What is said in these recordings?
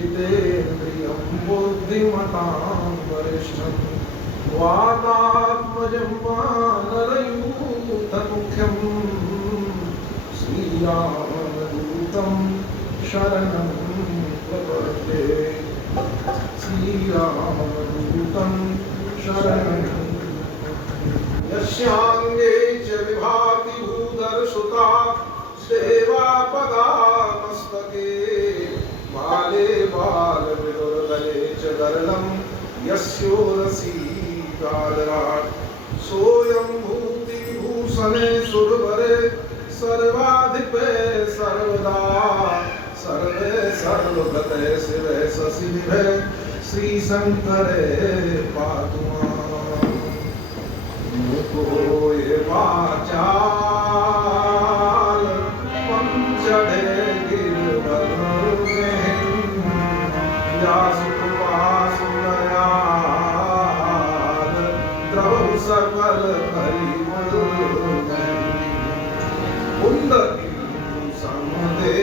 जितेन्द्रियं बुद्धिमतां वरिष्ठं वातात्मजं वानरयूथमुख्यं श्रीरामदूतं शरणं प्रपद्ये श्रीरामदूतं शरणं यस्यांगे च विभाति भूधरसुता सेवापदामस्तके बाले बालविदुर्गले च गरलं यस्योरसी गालराट् सोऽयं भूतिविभूषणे सुरवरे सर्वाधिपे सर्वदा सर्वे सर्वगते शिवे शशिनिभे श्रीशङ्करे पातु माम्। मुको ये वाचाल पंचडे गिरवरुणे यासुपासुदयाल द्रवहु सकल परिमल पुंडरीक समदे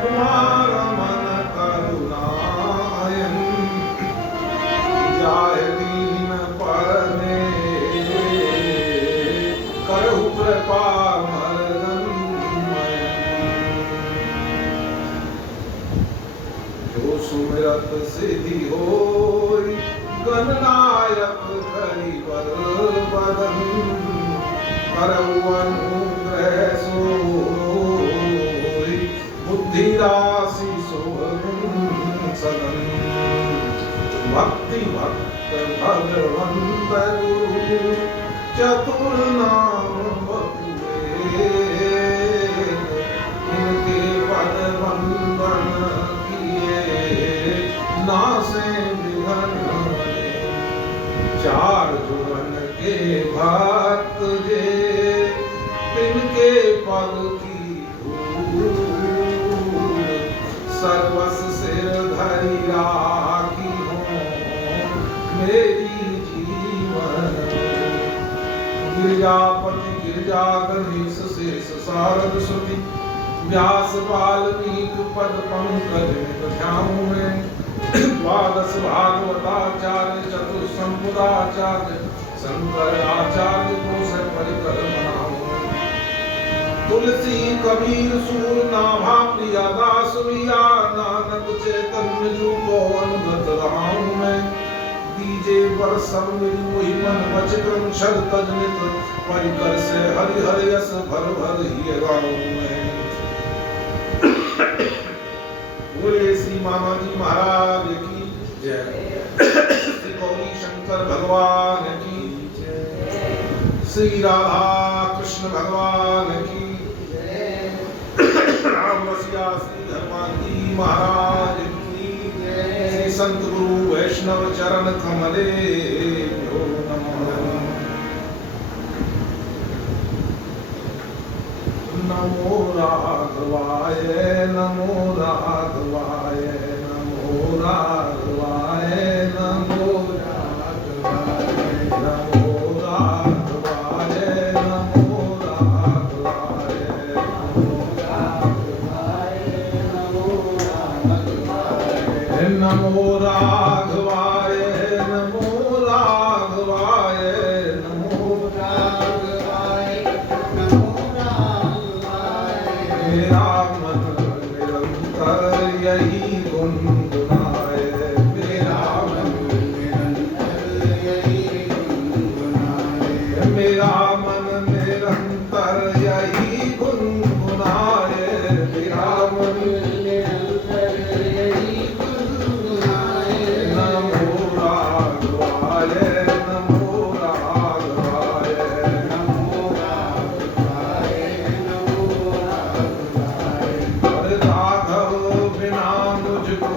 कुमारमन करुणायन जाय दीन परने करहु कृपा जो सुमिरत सिद्धि होय गणनायक करिबर बदन करहु अनुग्रह सोय बुद्धि राशि सोहन सदन भक्ति भक्त भगवंत गुरु चतुर नाम बपुए इनके पद वंदन किए नासे विघन चार जुवन के भक्त जे इनके पद की धूल सर्वस सिर धरि राखी हो मेरी जीवन गिरिजापति गिरिजा गणेश शेष शारद श्रुति व्यास वाल्मीकि पद पंकज ध्याऊं में द्वादश भागवताचार्य चतुस्संपुदाचार्य शंकर आचार्य को से परिकर मनाऊं तुलसी कबीर सूर नाभा प्रिया दास मीरा नानक चैतन्य जू को अनुगत रहाऊं मैं दीजे पर सब मिली वही मन वचक्रम शर तजनित परिकर से हरि हरि यस भर भर ही गाऊं मैं। बोले श्री मामा जी महाराज की जय, श्री गौरी शंकर भगवान की जय, श्री राधा कृष्ण भगवान की जय, राम रसिया श्री हनुमान जी महाराज की जय, श्री संत गुरु वैष्णव चरण कमले नमो राघवाय नमो राघवाय नमो राघवाय नमो राघवाय नमो राघवाय नमो राघवाय नमो राघवाय नमो राघवाय नमो राघवाय नमो राघवाय नमो राघवाय मेरा मन निरंतर यही गुनगुनाए मेरा मन निरंतर यही गुनगुनाए मेरा मन निरंतर यही गुनगुनाए मेरा मन निरंतर यही गुनगुनाए नमो राघवाय नमो राघवाय नमो राघवाय नमो राघवाय राघव बिना मुझको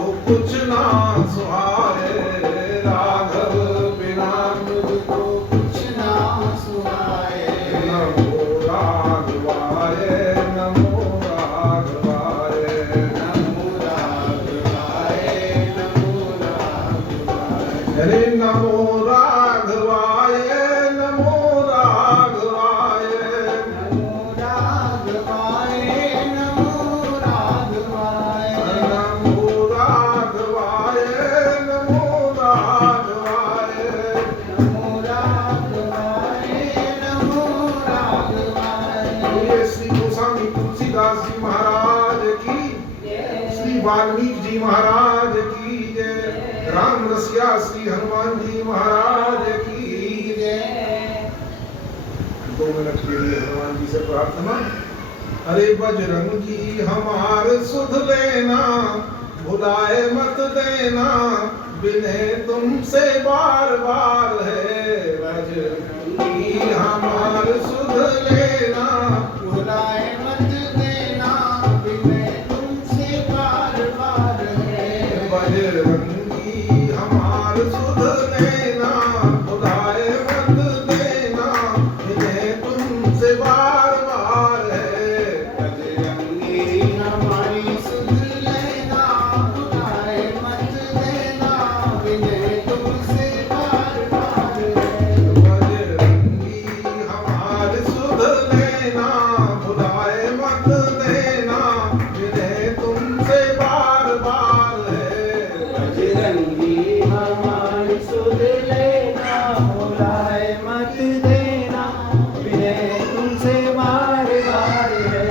वाल्मीकि जी महाराज की जय। राम रसिया श्री हनुमान जी महाराज की जय। 2 मिनट के लिए हनुमान जी से प्रार्थना। अरे बजरंगी हमार सुध लेना, भुलाए मत देना, विनय तुमसे बार बार है। बजरंगी हमार सुध लेना, भुलाए मत देना, विनय तुमसे बार बार है। बजरंगी हमार सुध लेना, भुलाए मत देना, विनय तुमसे बार बार है। बजरंगी हमारी सुध लेना, भुलाए मत देना, विनय तुमसे बार बार है। बजरंगी हमार सुध लेना, भुलाए मत देना, विनय तुमसे बार बार है। बजरंगी हमारी सुध लेना, भुलाए मत देना, विनय तुमसे बार बार है।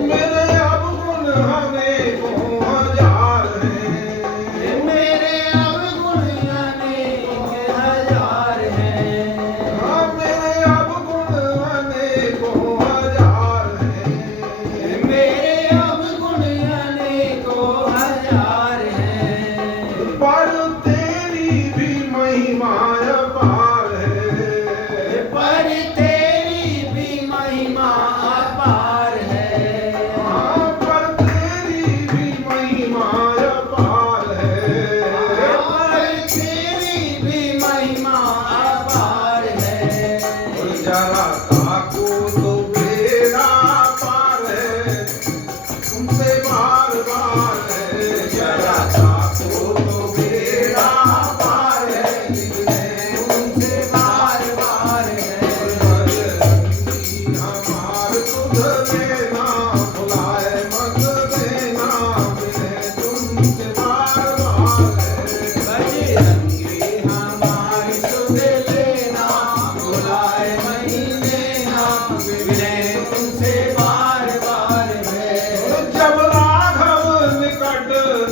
मेरे अवगुण अनेकों हजार हैं, मेरे अवगुण अनेक हजार हैं। हाँ मेरे अवगुण अनेकों हजार हैं। मेरे अवगुण अनेकों हजार हैं। पर तेरी भी महिमा अपार है। पर तेरी भी महिमा अपार है। हाँ पर तेरी भी महिमा अपार है। पर तेरी भी महिमा अपार है। और जरा ताको तो बेड़ा पार है, तुमसे बार बार है। जरा ताको तो बेड़ा पार है, तुमसे बार बार है। बजरंगी हमार सुध लेना, भुलाए मत देना, विनय तुमसे बार बार है। बजरंगी हमारी सुध लेना, भुलाए नहीं देना, विनय तुमसे बार बार है। जब राघव निकट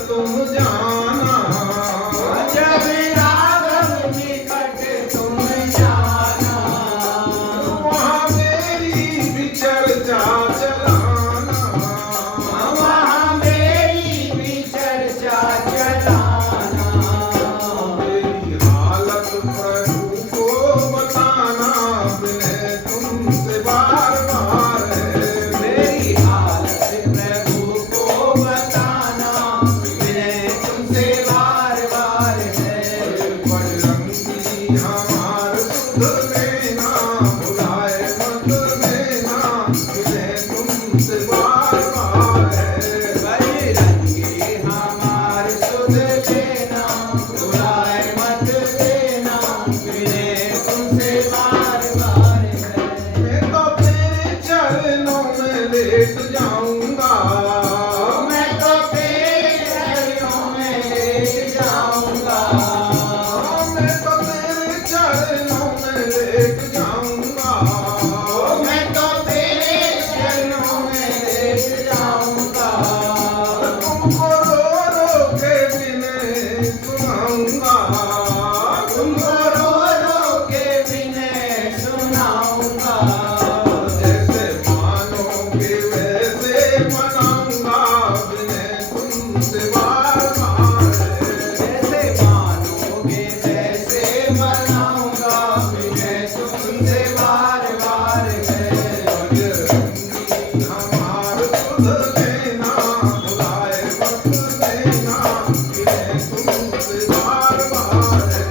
तुम जाना, जब राघव निकट तुम जाना, वहाँ मेरी भी चर्चा चलाना। वहाँ मेरी भी चर्चा चलाना। मेरी हालत प्रभु को बताना, विनय तुमसे बार बार है। मेरी हालत प्रभु को बताना, विनय तुमसे बार बार है। बजरंगी हमार सुध लेना, भुलाए मत देना, विनय तुमसे बार बार है। बजरंगी हमार सुध लेना, भुलाए मत देना, विनय तुमसे बार बार है। मैं तो तेरे चरणों में लेट जाऊंगा, मैं तो तेरे चरणों में लेट जाऊंगा। मैं तो तेरे चरणों में लेट जाऊंगा। मैं तो तेरे चरणों में लेट जाऊंगा। तुमको रो रो के विनय सुनाऊंगा, तुमको रो रो के विनय सुनाऊंगा। जैसे मानोगे वैसे मनाऊंगा, विनय तुमसे बार बार है। जैसे मानोगे वैसे मनाऊंगा, विनय तुमसे बार बार है। बजरंगी हमार सुध लेना, भुलाए मत देना, विनय तुमसे बार बार है।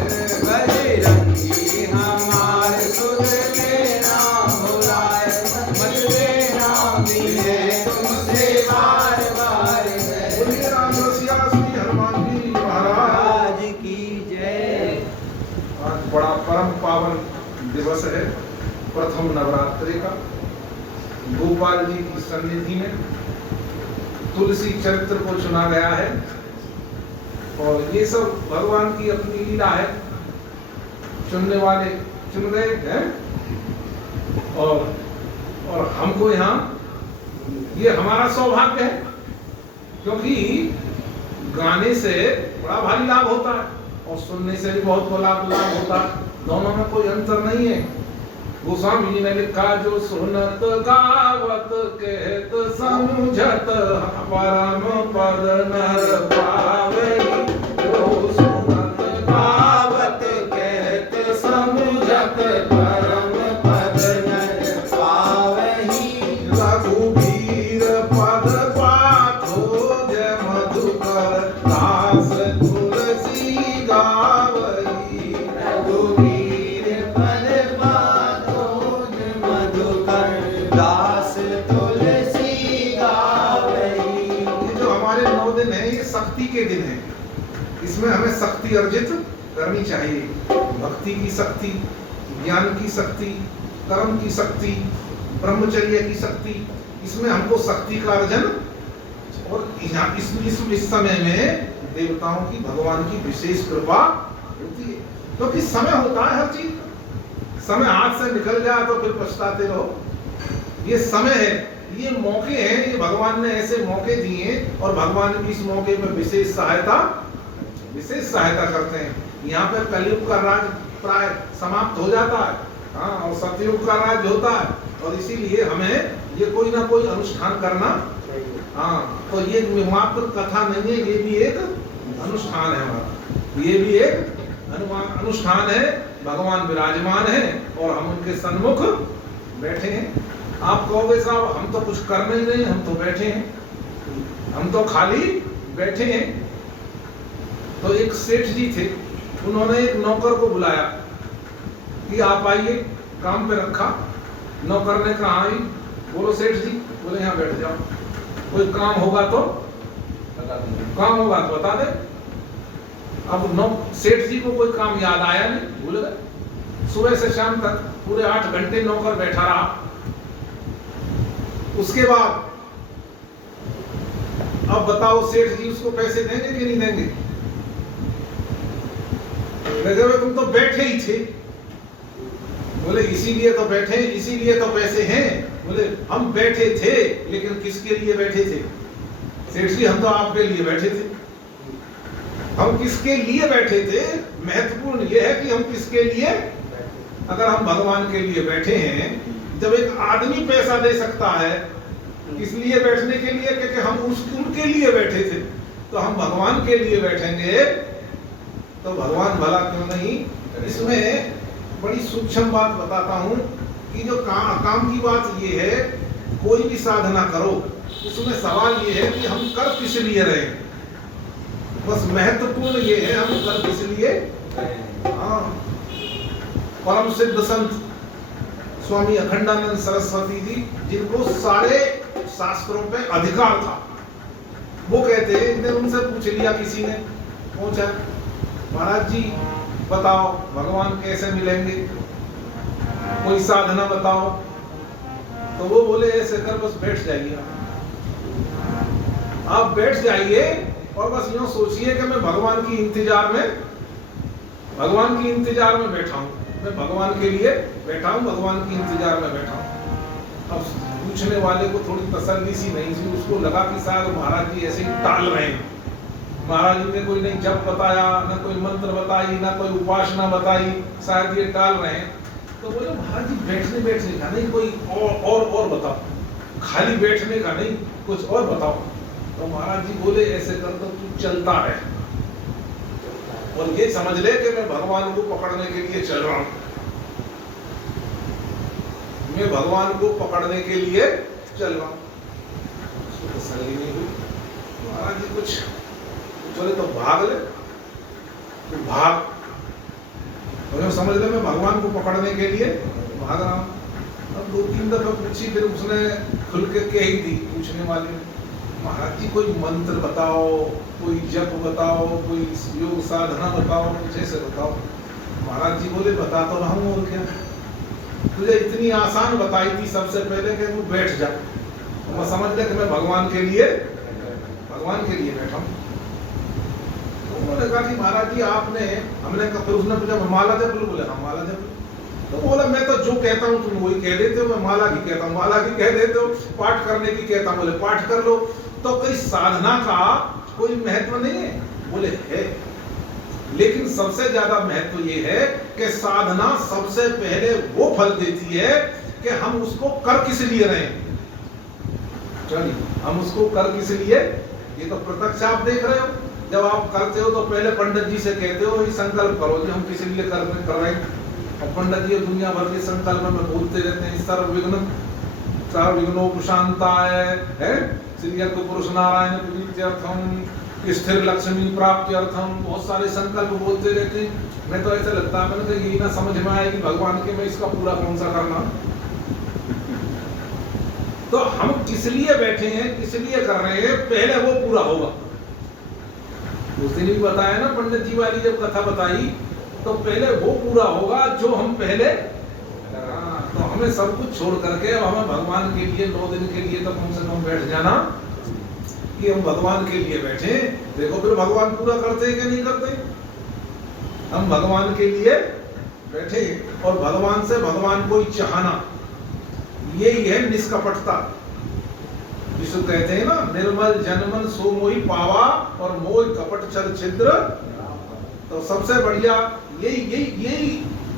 बजरंगी हमार सुध लेना, भुलाए मत देना, विनय तुमसे बार बार है। बोलिए राम रसिया श्री हनुमान जी महाराज। महाराज की जय। आज बड़ा परम पावन दिवस है, प्रथम नवरात्रि का। गोपाल जी की सन्निधि में तुलसी चरित्र को चुना गया है, और ये सब भगवान की अपनी लीला है। चुनने वाले चुन गए हैं, और हमको यहाँ ये हमारा सौभाग्य है, क्योंकि गाने से बड़ा भारी लाभ होता है और सुनने से भी बहुत लाभ होता है, दोनों में कोई अंतर नहीं है। गोस्वामी जी ने लिखा, जो सुनत गावत कहत समझत परम पद नर पावई। जो सुनत गावत कहत समझत परम पद नर पावई। रघुबीर पद पाथो जय मधुकर दास तुलसी गावई। रघुबीर पद पाथो जय मधुकर दास तुलसी गावई। ये जो हमारे 9 दिन है, ये शक्ति के दिन है। इसमें हमें शक्ति अर्जित करनी चाहिए। भक्ति की शक्ति, ज्ञान की शक्ति, कर्म की शक्ति, ब्रह्मचर्य की शक्ति, इसमें हमको शक्ति का अर्जन। और यहाँ इस समय में देवताओं की, भगवान की विशेष कृपा होती है, क्योंकि समय होता है हर चीज। समय हाथ से निकल जाए तो फिर पछताते रहो। ये समय है, ये मौके हैं, ये भगवान ने ऐसे मौके दिए और भगवान भी इस मौके में विशेष सहायता करते हैं। यहाँ पर कलयुग का राज प्राय समाप्त हो जाता है, हाँ, और सतयुग का राज होता है, और इसीलिए हमें ये कोई ना कोई अनुष्ठान करना, हाँ। तो ये मात्र कथा नहीं है, ये भी एक अनुष्ठान है हमारा, ये भी एक अनुष्ठान है। भगवान विराजमान है और हम उनके सन्मुख बैठे हैं। आप कहोगे साहब हम तो कुछ करना ही नहीं, हम तो बैठे हैं, हम तो खाली बैठे हैं। तो एक सेठ जी थे, उन्होंने एक नौकर को बुलाया कि आप आइए, काम पे रखा। नौकर ने कहा, आई बोलो सेठ जी। बोले यहाँ बैठ जाओ, कोई काम होगा तो बता दे। अब सेठ जी को कोई काम याद आया नहीं, भूल गए। सुबह से शाम तक पूरे 8 घंटे नौकर बैठा रहा। उसके बाद अब बताओ सेठ जी उसको पैसे देंगे कि नहीं देंगे? तुम तो बैठे ही थे। बोले इसीलिए तो बैठे, इसीलिए तो पैसे हैं। बोले हम बैठे थे, लेकिन किसके लिए बैठे थे? सेठ जी हम तो आपके लिए बैठे थे। हम किसके लिए बैठे थे? महत्वपूर्ण यह है कि हम किसके लिए। अगर हम भगवान के लिए बैठे हैं, जब एक आदमी पैसा दे सकता है इसलिए बैठने के लिए, क्योंकि हम उनके लिए बैठे थे, तो हम भगवान के लिए बैठेंगे तो भगवान भला क्यों नहीं। इसमें बड़ी सूक्ष्म बात बताता हूं कि जो काम की बात ये है, कोई भी साधना करो, उसमें सवाल ये है कि हम कर किस लिए रहे। बस महत्वपूर्ण ये है हम कर किस लिए। हाँ, परम सिद्ध संत स्वामी अखंडानंद सरस्वती जी, जिनको सारे शास्त्रों पे अधिकार था, वो कहते हैं, एक दिन उनसे पूछ लिया किसी ने, पूछा महाराज जी बताओ भगवान कैसे मिलेंगे, कोई साधना बताओ। तो वो बोले ऐसे कर, बस बैठ जाइए, आप बैठ जाइए और बस यूं सोचिए कि मैं भगवान की इंतजार में बैठा हूं, मैं भगवान के लिए बैठा हूं, भगवान की इंतजार में बैठा हूं। अब पूछने वाले को थोड़ी तसल्ली सी नहीं थी, उसको लगा कि शायद महाराज जी ऐसे ही टाल रहे हैं। महाराज जी ने कोई नहीं जप बताया, ना कोई मंत्र बताई, ना कोई उपासना बताई, शायद ये टाल रहे हैं। तो बोले महाराज जी बैठने का नहीं, कोई और बताओ, खाली बैठने का नहीं, कुछ और बताओ। तो महाराज जी बोले ऐसे कर तो तू चलता है और ये समझ ले कि मैं भगवान को पकड़ने के लिए चल रहा हूं, मैं भगवान को पकड़ने के लिए चल रहा हूं। उसको तसल्ली नहीं हुई। महाराज जी कुछ बोले तो भाग ले, तो भाग, तो समझ ले मैं भगवान को पकड़ने के लिए भाग रहा हूं। अब 2-3 दफा पूछी, फिर उसने खुल के कह ही दी पूछने वाले ने, महाराज जी कोई मंत्र बताओ, कोई जप बताओ, कोई योग साधना बताओ, कुछ ऐसे बताओ। महाराज जी बोले बता तो रहा हूं, और क्या, तुझे इतनी आसान बताई थी सबसे पहले कि तू बैठ जा। तो मैं समझ ले कि मैं भगवान के लिए बैठा हूं। तो उन्होंने कहा कि महाराज जी आपने, हमने कहा, फिर उसने पूछा माला जप लो। बोले हाँ माला जप लो। तो बोला मैं तो जो कहता हूँ तुम वही कह देते हो, मैं माला की कहता हूँ माला की कह देते हो, पाठ करने की कहता हूँ, बोले पाठ कर लो। तो कोई साधना का कोई महत्व नहीं है? बोले है, लेकिन सबसे ज्यादा महत्व ये है कि साधना सबसे पहले वो फल देती है कि हम उसको कर किस लिए रहे हैं। चलिए, हम उसको कर किस लिए, ये तो प्रत्यक्ष आप देख रहे हो। जब आप करते हो तो पहले पंडित जी से कहते हो ये संकल्प करो कि हम किस लिए कर रहे हैं। और पंडित जी दुनिया भर के संकल्प में बोलते रहते हैं, सर्व विघ्नोपशांताय है, श्रीयत पुरुष नारायण प्रीत्यर्थम, स्थिर लक्ष्मी प्राप्त्यर्थम, बहुत सारे संकल्प बोलते रहते हैं। मैं तो ऐसा लगता है मैंने यही ना समझ में आया कि भगवान के मैं इसका पूरा कौन सा करना। तो हम किस लिए बैठे हैं, किस लिए कर रहे हैं, पहले वो पूरा होगा। उस दिन भी बताया ना पंडित जी वाली जब कथा बताई, तो पहले वो पूरा होगा जो हम पहले। तो हमें सब कुछ छोड़ करके अब हमें भगवान के लिए 9 दिन के लिए तो कम से कम बैठ जाना कि हम भगवान के लिए बैठे। देखो फिर भगवान पूरा करते हैं कि नहीं करते। हम भगवान के लिए बैठे और भगवान से भगवान को ही चाहना, यही है निष्कपटता। विष्णु कहते हैं ना, निर्मल जनमन सो मोहि पावा और मोह कपट छल छिद्र। तो सबसे बढ़िया यही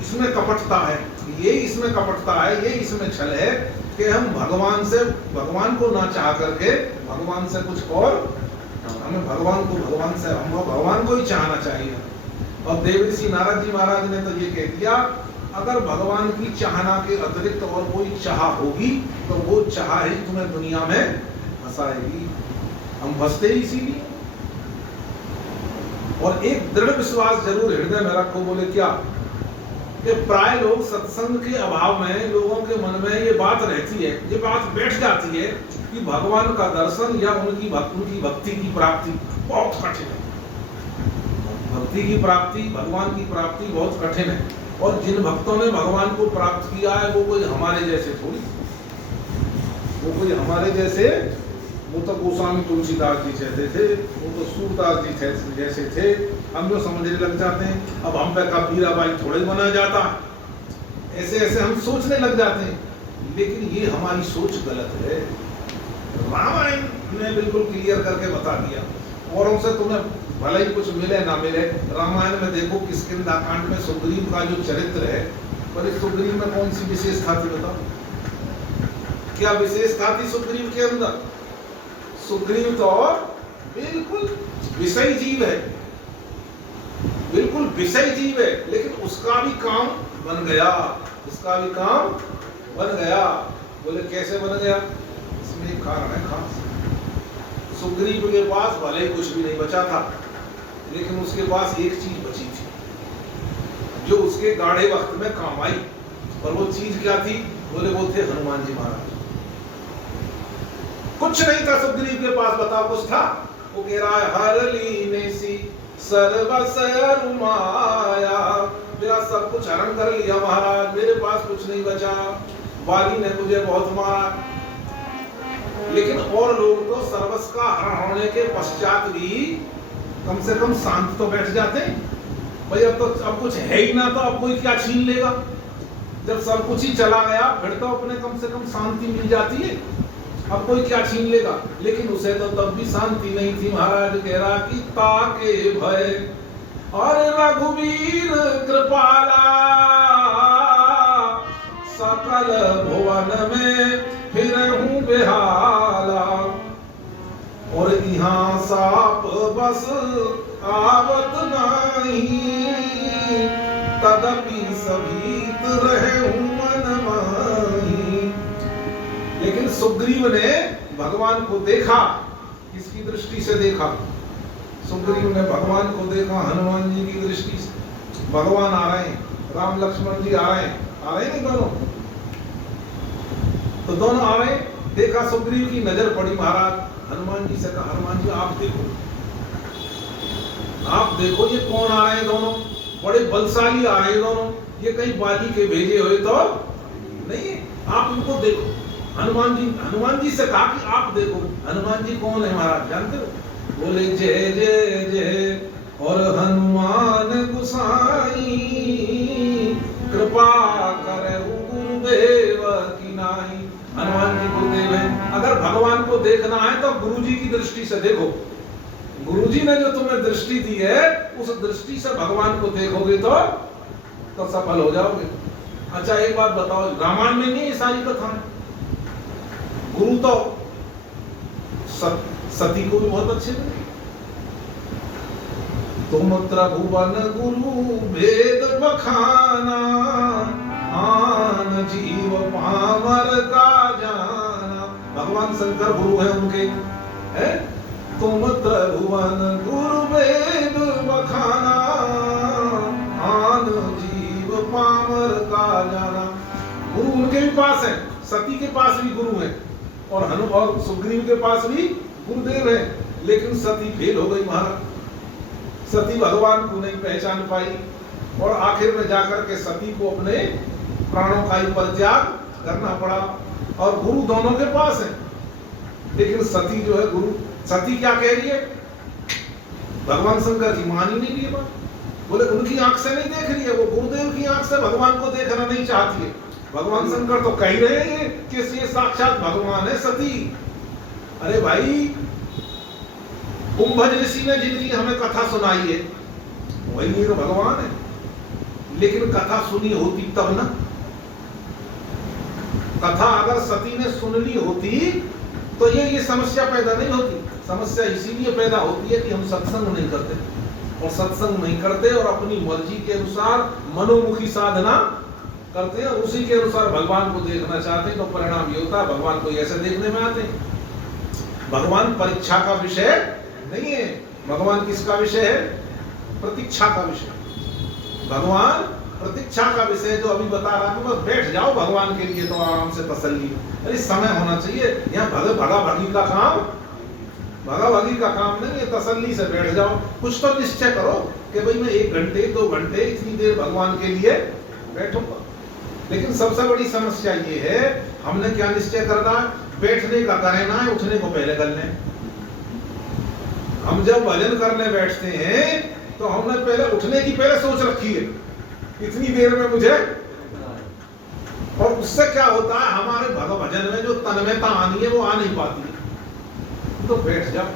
इसमें कपटता है, यही इसमें कपटता है, यही इसमें छल है कि हम भगवान को ना चाह करके भगवान से कुछ और, हमें भगवान को ही चाहना चाहिए। और देवर्षि नारद जी महाराज ने तो ये कह दिया, अगर भगवान की चाहना के अतिरिक्त और कोई चाह होगी तो वो चाह ही तुम्हें दुनिया में फंसाएगी। हम फंसते ही इसीलिए। और एक दृढ़ विश्वास जरूर हृदय में रखो। बोले क्या कि प्राय लोग सत्संग के अभाव में लोगों के मन में ये बात रहती है, ये बात बैठ जाती है कि भगवान का दर्शन या उनकी भक्ति की प्राप्ति बहुत कठिन है। भक्ति की प्राप्ति, भगवान की प्राप्ति बहुत कठिन है। और जिन भक्तों ने भगवान को प्राप्त किया है वो कोई हमारे जैसे थोड़ी, वो कोई हमारे जैसे, वो तो गोस्वामी तुलसीदास जी जैसे थे, वो तो सूरदास जी जैसे थे। हम जो समझने लग जाते हैं अब हम पे कबीरा बाई थोड़ा ही बना जाता, ऐसे ऐसे हम सोचने लग जाते हैं। लेकिन ये हमारी सोच गलत है। रामायण ने बिल्कुल क्लियर करके बता दिया। औरों से तुम्हें भले ही कुछ मिले ना मिले, रामायण में देखो किष्किंधा कांड में सुग्रीव का जो चरित्र है, पर इस सुग्रीव में कौन सी विशेषता थी बताओ? क्या विशेषता थी सुग्रीव के अंदर? सुग्रीव तो बिल्कुल विषय जीव है, बिल्कुल विषय जीव है, लेकिन उसका भी काम बन गया, उसका भी काम बन गया। बोले कैसे बन गया? इसमें एक कारण है खास। सुग्रीव के पास भले कुछ भी नहीं बचा था, लेकिन उसके पास एक चीज बची थी जो उसके गाढ़े वक्त में काम आई। और वो चीज क्या थी? बोले वो थे हनुमान जी महाराज। कुछ नहीं था सुग्रीव के पास, बताओ कुछ था? वो कह रहा है हर लीने सी सर्वस अरुमाया, मेरा सब कुछ हरण कर लिया महाराज, मेरे पास कुछ नहीं बचा, बाली ने मुझे बहुत मारा। लेकिन और लोग तो सर्वस का हरण होने के पश्चात भी कम से कम शांत तो बैठ जाते हैं। भाई अब कुछ है ही ना, तो अब कोई क्या छीन लेगा? जब सब कुछ ही चला गया फिर तो अपने कम से कम शांति मिल जाती है, अब कोई क्या छीन लेगा? लेकिन उसे तो तब भी शांति नहीं थी। महाराज कह रहा कि ताके भय और रघुवीर कृपाला, सकल भुवन में फिरहूं बेहाला, और यहाँ साप बस आवत नहीं, तदपि सभीत रहूं मन माही। लेकिन सुग्रीव ने भगवान को देखा, किसकी दृष्टि से देखा? सुग्रीव ने भगवान को देखा हनुमान जी की दृष्टि से। भगवान आ रहे हैं, राम लक्ष्मण जी आ रहे हैं नहीं दोनों, तो दोनों आ रहे हैं। देखा सुग्रीव की नजर पड़ी महाराज हनुमान जी से, कहा हनुमान जी आप देखो ये कौन आ रहे हैं? दोनों बड़े बलशाली आ रहे हैं दोनों, ये कहीं बाली के भेजे हुए तो नहीं, आप इनको देखो। हनुमान जी से कहा कि आप देखो। हनुमान जी कौन है महाराज जानते हो? बोले जय जय जय और हनुमान गुसाई, कृपा करे गुरुदेव की नाई। हनुमान जी गुरुदेव है। अगर भगवान को देखना है तो गुरु जी की दृष्टि से देखो, गुरुजी ने जो तुम्हें दृष्टि दी है उस दृष्टि से भगवान को देखोगे तो सफल हो जाओगे। अच्छा एक बात बताओ, रामायण में नहीं ये सारी कथाएं? गुरु तो सती को भी बहुत अच्छे लगे। तुम त्रिभुवन गुरु वेद बखाना, आन जीव पामर का जाना। भगवान शंकर गुरु है उनके, है? तुम त्रिभुवन गुरु वेद बखाना, आन जीव पामर का जाना। गुरु उनके भी पास है, सती के पास भी गुरु है, और हनुमान और सुग्रीव के पास भी गुरुदेव है। लेकिन सती फेल हो गई महाराज। सती भगवान को नहीं पहचान पाई और आखिर में जाकर के सती को अपने प्राणों का ही परित्याग करना पड़ा। और गुरु दोनों के पास है, लेकिन सती जो है गुरु, सती क्या कह रही है? भगवान शंकर की मान ही नहीं रही है बात। बोले उनकी आंख से नहीं देख रही है, वो गुरुदेव की आंख से भगवान को देखना नहीं चाहती है। भगवान शंकर तो कह रहे हैं कि ये साक्षात भगवान है सती। अरे भाई, कुंभज ऋषि ने जिनकी हमें कथा सुनाई है वही तो भगवान है। लेकिन कथा सुनी होती तब ना, कथा अगर सती ने सुन ली होती तो ये समस्या पैदा नहीं होती। समस्या इसीलिए पैदा होती है कि हम सत्संग नहीं करते, और सत्संग नहीं करते और अपनी मर्जी के अनुसार मनोमुखी साधना करते हैं और उसी के अनुसार भगवान को देखना चाहते हैं, तो परिणाम ये होता है भगवान को ऐसे देखने में आते हैं। भगवान परीक्षा का विषय नहीं है, भगवान किसका विषय है? प्रतीक्षा का विषय। भगवान प्रतीक्षा का विषय जो अभी बता रहा हूं, बस बैठ जाओ भगवान के लिए तो आराम से तसल्ली। अरे समय होना चाहिए यहाँ, भगा भगी का काम, भगा भगी का काम नहीं है। तसल्ली से बैठ जाओ, कुछ तो निश्चय करो कि भाई मैं 1 घंटे 2 घंटे इतनी देर भगवान के लिए बैठूंगा। लेकिन सबसे बड़ी समस्या ये है, हमने क्या निश्चय करना? बैठने का करें ना, उठने को पहले कर लें। हम जब भजन करने बैठते हैं तो हमने पहले उठने की पहले सोच रखी है, इतनी देर में मुझे। और उससे क्या होता है, हमारे भजन में जो तन्मयता आनी है वो आ नहीं पाती। तो बैठ जाओ,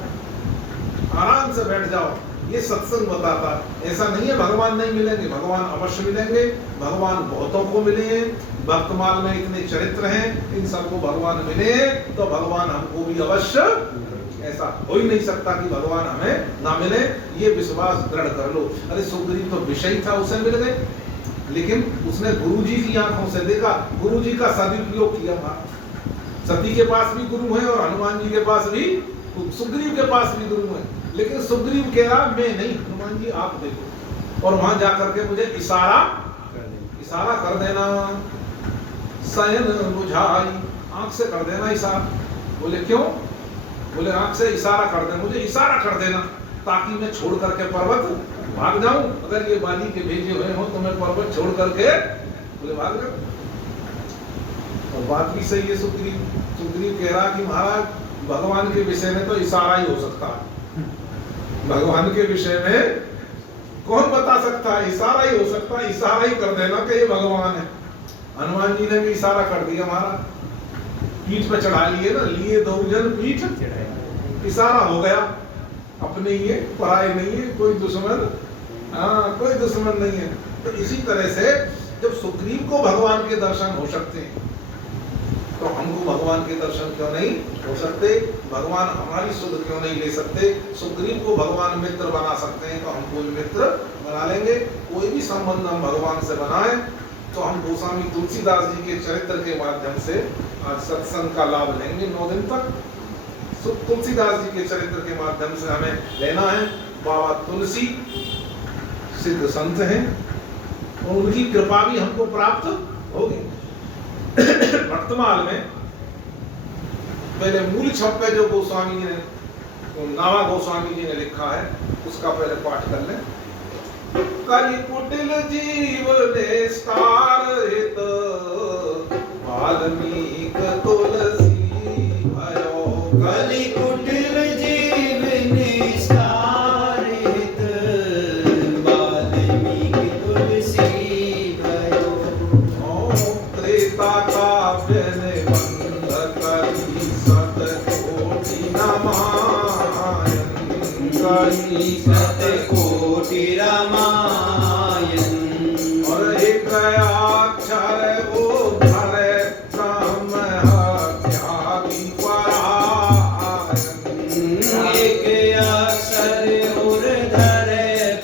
आराम से बैठ जाओ। ये सत्संग बताता है। ऐसा नहीं है भगवान नहीं मिलेंगे, भगवान अवश्य मिलेंगे। भगवान बहुतों को मिले हैं, वर्तमान में इतने चरित्र हैं, इन सबको भगवान मिले हैं तो भगवान हमको भी अवश्य। ऐसा हो ही नहीं सकता कि भगवान हमें ना मिले, ये विश्वास दृढ़ कर लो। अरे सुग्रीव तो विषय था, उसे मिल गए, लेकिन उसने गुरुजी की आंखों से देखा, गुरुजी का सदुपयोग किया। सती के पास भी गुरु है और हनुमान जी के पास भी, सुग्रीव के पास भी गुरु है। लेकिन सुग्रीव कह रहा मैं नहीं, हनुमान जी आप देखो, और वहां जाकर के मुझे इशारा कर देना, शयन बुझाई, आंख से कर देना इशारा। बोले क्यों? बोले आंख से इशारा कर दे, मुझे इशारा कर देना ताकि मैं छोड़ करके पर्वत भाग जाऊं। अगर ये बाली के भेजे हुए हो तो मैं पर्वत छोड़ करके, बोले भाग जाऊं। और बात भी सही है। सुग्रीव कह रहा कि महाराज भगवान के विषय में तो इशारा ही हो सकता है, भगवान के विषय में कौन बता सकता है? इशारा ही हो सकता है, इशारा ही कर देना कि ये भगवान है। हनुमान जी ने भी इशारा कर दिया, महाराज पीठ पे चढ़ा लिए ना, लिए 2 जन पीठ, इशारा हो गया। अपने ही है, पराये नहीं है, कोई दुश्मन, कोई दुश्मन नहीं है। तो इसी तरह से जब सुग्रीव को भगवान के दर्शन हो सकते हैं तो हमको भगवान के दर्शन क्यों नहीं हो सकते? भगवान हमारी सुध क्यों नहीं ले सकते? सुग्रीव को भगवान मित्र बना सकते हैं तो हमको भी मित्र बना लेंगे। कोई भी संबंध हम भगवान से बनाए तो हम गोस्वामी तुलसीदास जी के चरित्र के माध्यम से आज सत्संग का लाभ लेंगे 9 दिन तक। तुलसीदास जी के चरित्र के माध्यम से हमें लेना है। बाबा तुलसी सिद्ध संत हैं और उनकी कृपा भी हमको प्राप्त होगी। वर्तमान में पहले मूल छप्पे जो गोस्वामी जी ने, नावा गोस्वामी जी ने लिखा है, उसका पहले पाठ कर लें। कलि कुटिल जीव निस्तारित, वाल्मीक तुलसी भयो। कलि कुटिल जीव निस्तारित, वाल्मीक तुलसी भयो। त्रेता काव्य निबंध कलि सतकोटि रामायण, कई शतकोटि रामायण और एक अक्षर उधर ब्रह्म हत्यादि परायण एक अक्षर ऊर्ध्वर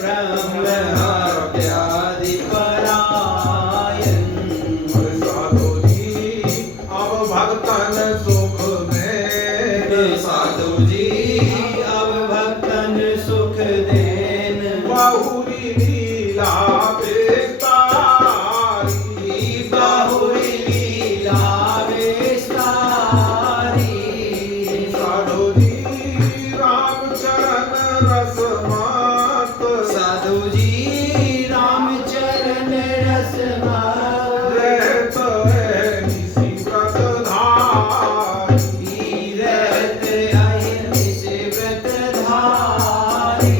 ब्रह्म हत्यादि परायण साधु जी अब भक्तन सुख में साधु जी अब भक्तन सुख देन बहुरी लीला विस्तारी बहुरी लीला विस्तारी साधु जी रामचरण रसमत साधु जी रामचरण रसमत रहत है निसी व्रतधारी तीरथ अहिर्निश व्रतधारी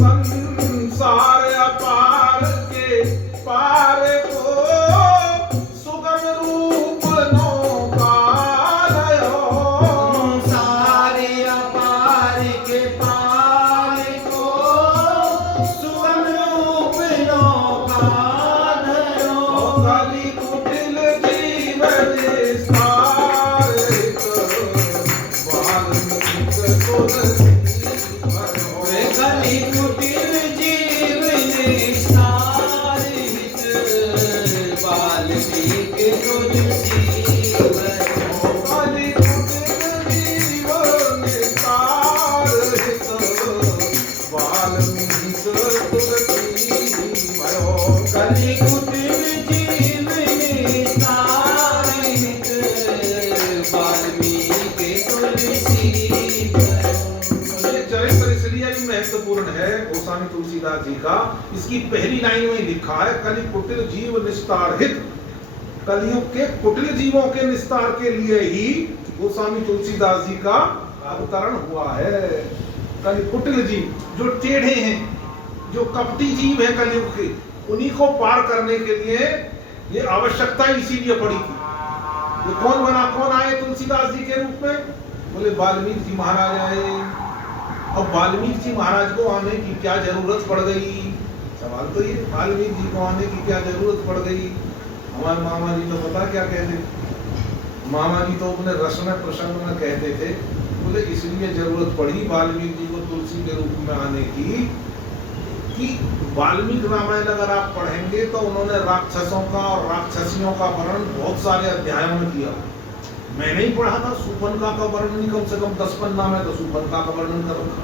संसार अपार के पार को सुगम रूप नौकालयो सारे अपार के पार को सुगम रूप नौका धरो कलि कुटिल जीवन स्थारित वाल्मीकि तुलसी भयो। कलि कुटिल जीवन स्थारित वाल्मीकि तुलसी भयो। कलि कुटिल जीवन स्थारित वाल्मीकि तुलसी भयो। कलि कुटिल जीवन स्थारित वाल्मीकि तुलसी भयो। ये चरित्र इसलिए भी महत्वपूर्ण है गोस्वामी तुलसीदास जी का। इसकी पहली लाइन में लिखा है कलि कुटिल जीव निस्तार हित। कलियुग के कुटिल जीवों के निस्तार के लिए ही गोस्वामी तुलसीदास जी का अवतरण हुआ है। कलि कुटिल जीव जो टेढ़े हैं, जो कपटी जीव है कलयुग के, उन्हीं को पार करने के लिए ये आवश्यकता इसीलिए पड़ी थी। ये कौन बना, कौन आए तुलसीदास जी के रूप में? बोले वाल्मीकि जी महाराज आए। अब वाल्मीकि जी महाराज को आने की क्या जरूरत पड़ गई? सवाल तो ये, वाल्मीकि जी को आने की क्या जरूरत पड़ गई? हमारे मामा जी तो पता क्या कहते? मामा जी तो अपने रस में प्रसंग में कहते थे, बोले इसलिए जरूरत पड़ी वाल्मीकि जी को तुलसी के रूप में आने की कि वाल्मीकि रामायण अगर आप पढ़ेंगे तो उन्होंने राक्षसों का और राक्षसियों का वर्णन बहुत सारे अध्यायों में किया। मैंने ही पढ़ा था, शूर्पणखा का वर्णन कम से कम 10 पन्ना में तो शूर्पणखा का वर्णन कर रखा।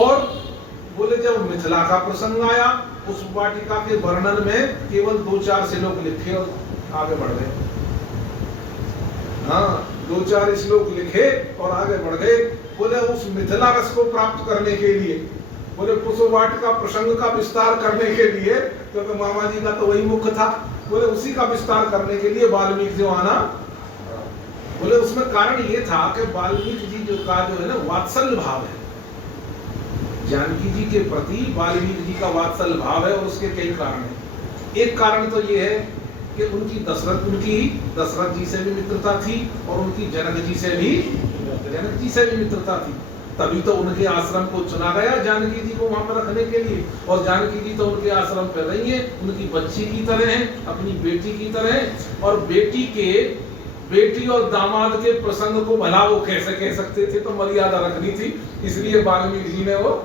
और बोले जब मिथिला का प्रसंग आया, उस वाटिका के वर्णन में केवल 2-4 श्लोक लिखे और आगे बढ़ गए। हाँ, 2-4 श्लोक लिखे और आगे बढ़ गए। बोले उस मिथिला रस को प्राप्त करने के लिए, बोले उस वाटिका प्रसंग का विस्तार करने के लिए, क्योंकि मामा जी का तो वही मुख्य था, बोले उसी का विस्तार करने के लिए वाल्मीकि जी आना। बोले उसमें कारण ये था कि वाल्मीकि जी जो का जो है ना वात्सल्य भाव है, जानकी जी के प्रति वाल्मीकि जी का वात्सल्य भाव है। और उसके कई कारण हैं। एक कारण तो ये है कि उनकी दशरथ जी से भी मित्रता थी और उनकी जनक जी से भी मित्रता थी। तभी तो उनके आश्रम को चुना गया जानकी जी को वहां पर रखने के लिए। और जानकी जी तो उनके आश्रम पर रही है, उनकी बच्ची की तरह है, अपनी बेटी की तरह है। और बेटी और दामाद के प्रसंग को भला वो कैसे कह सकते थे, तो मर्यादा रखनी थी। इसलिए वाल्मीकि जी ने वो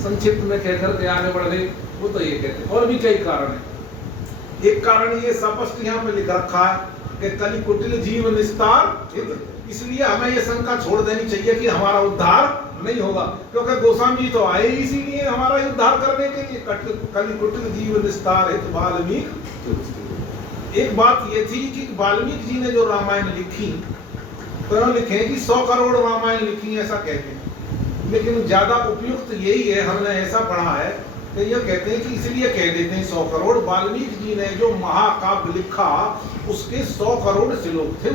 संक्षिप्त में कहकर के आगे बढ़ गए। वो तो ये कहते, और भी कई कारण है। एक कारण ये स्पष्ट यहाँ पे लिख रखा है कि कलि कुटिल जीव निस्तार हित। इसलिए हमें ये शंका छोड़ देनी चाहिए कि हमारा उद्धार नहीं होगा, क्योंकि गोस्वामी तो आए इसीलिए हमारा उद्धार करने के लिए। कलि कुटिल जीव निस्तार हित वाल्मीकि। एक बात ये थी कि वाल्मीकि जी ने जो रामायण लिखी, तो लिखे कि 100 करोड़ रामायण लिखी, ऐसा कहते हैं। लेकिन ज्यादा उपयुक्त यही है, हमने ऐसा पढ़ा है कि ये कहते हैं कि इसलिए कह देते हैं 100 करोड़। वाल्मीकि जी ने जो महाकाव्य लिखा उसके 100 करोड़ श्लोक थे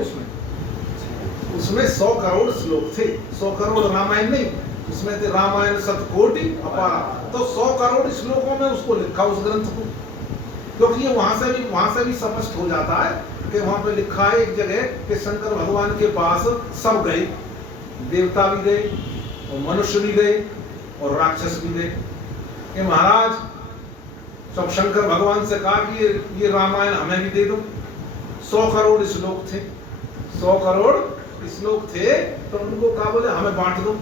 उसमें 100 करोड़ श्लोक थे। 100 करोड़ रामायण नहीं, उसमें थे रामायण शतकोटि अपारा। तो 100 करोड़ श्लोकों में उसको लिखा, उस ग्रंथ को। क्योंकि ये वहां से भी स्पष्ट हो जाता है कि वहां पे लिखा है एक जगह कि शंकर भगवान के पास सब गए, देवता भी गए और मनुष्य भी गए और राक्षस भी गए, कि महाराज सब शंकर भगवान से कहा कि ये रामायण हमें भी दे दो। 100 करोड़ श्लोक थे, 100 करोड़ श्लोक थे, तो उनको कहा बोले हमें बांट दो।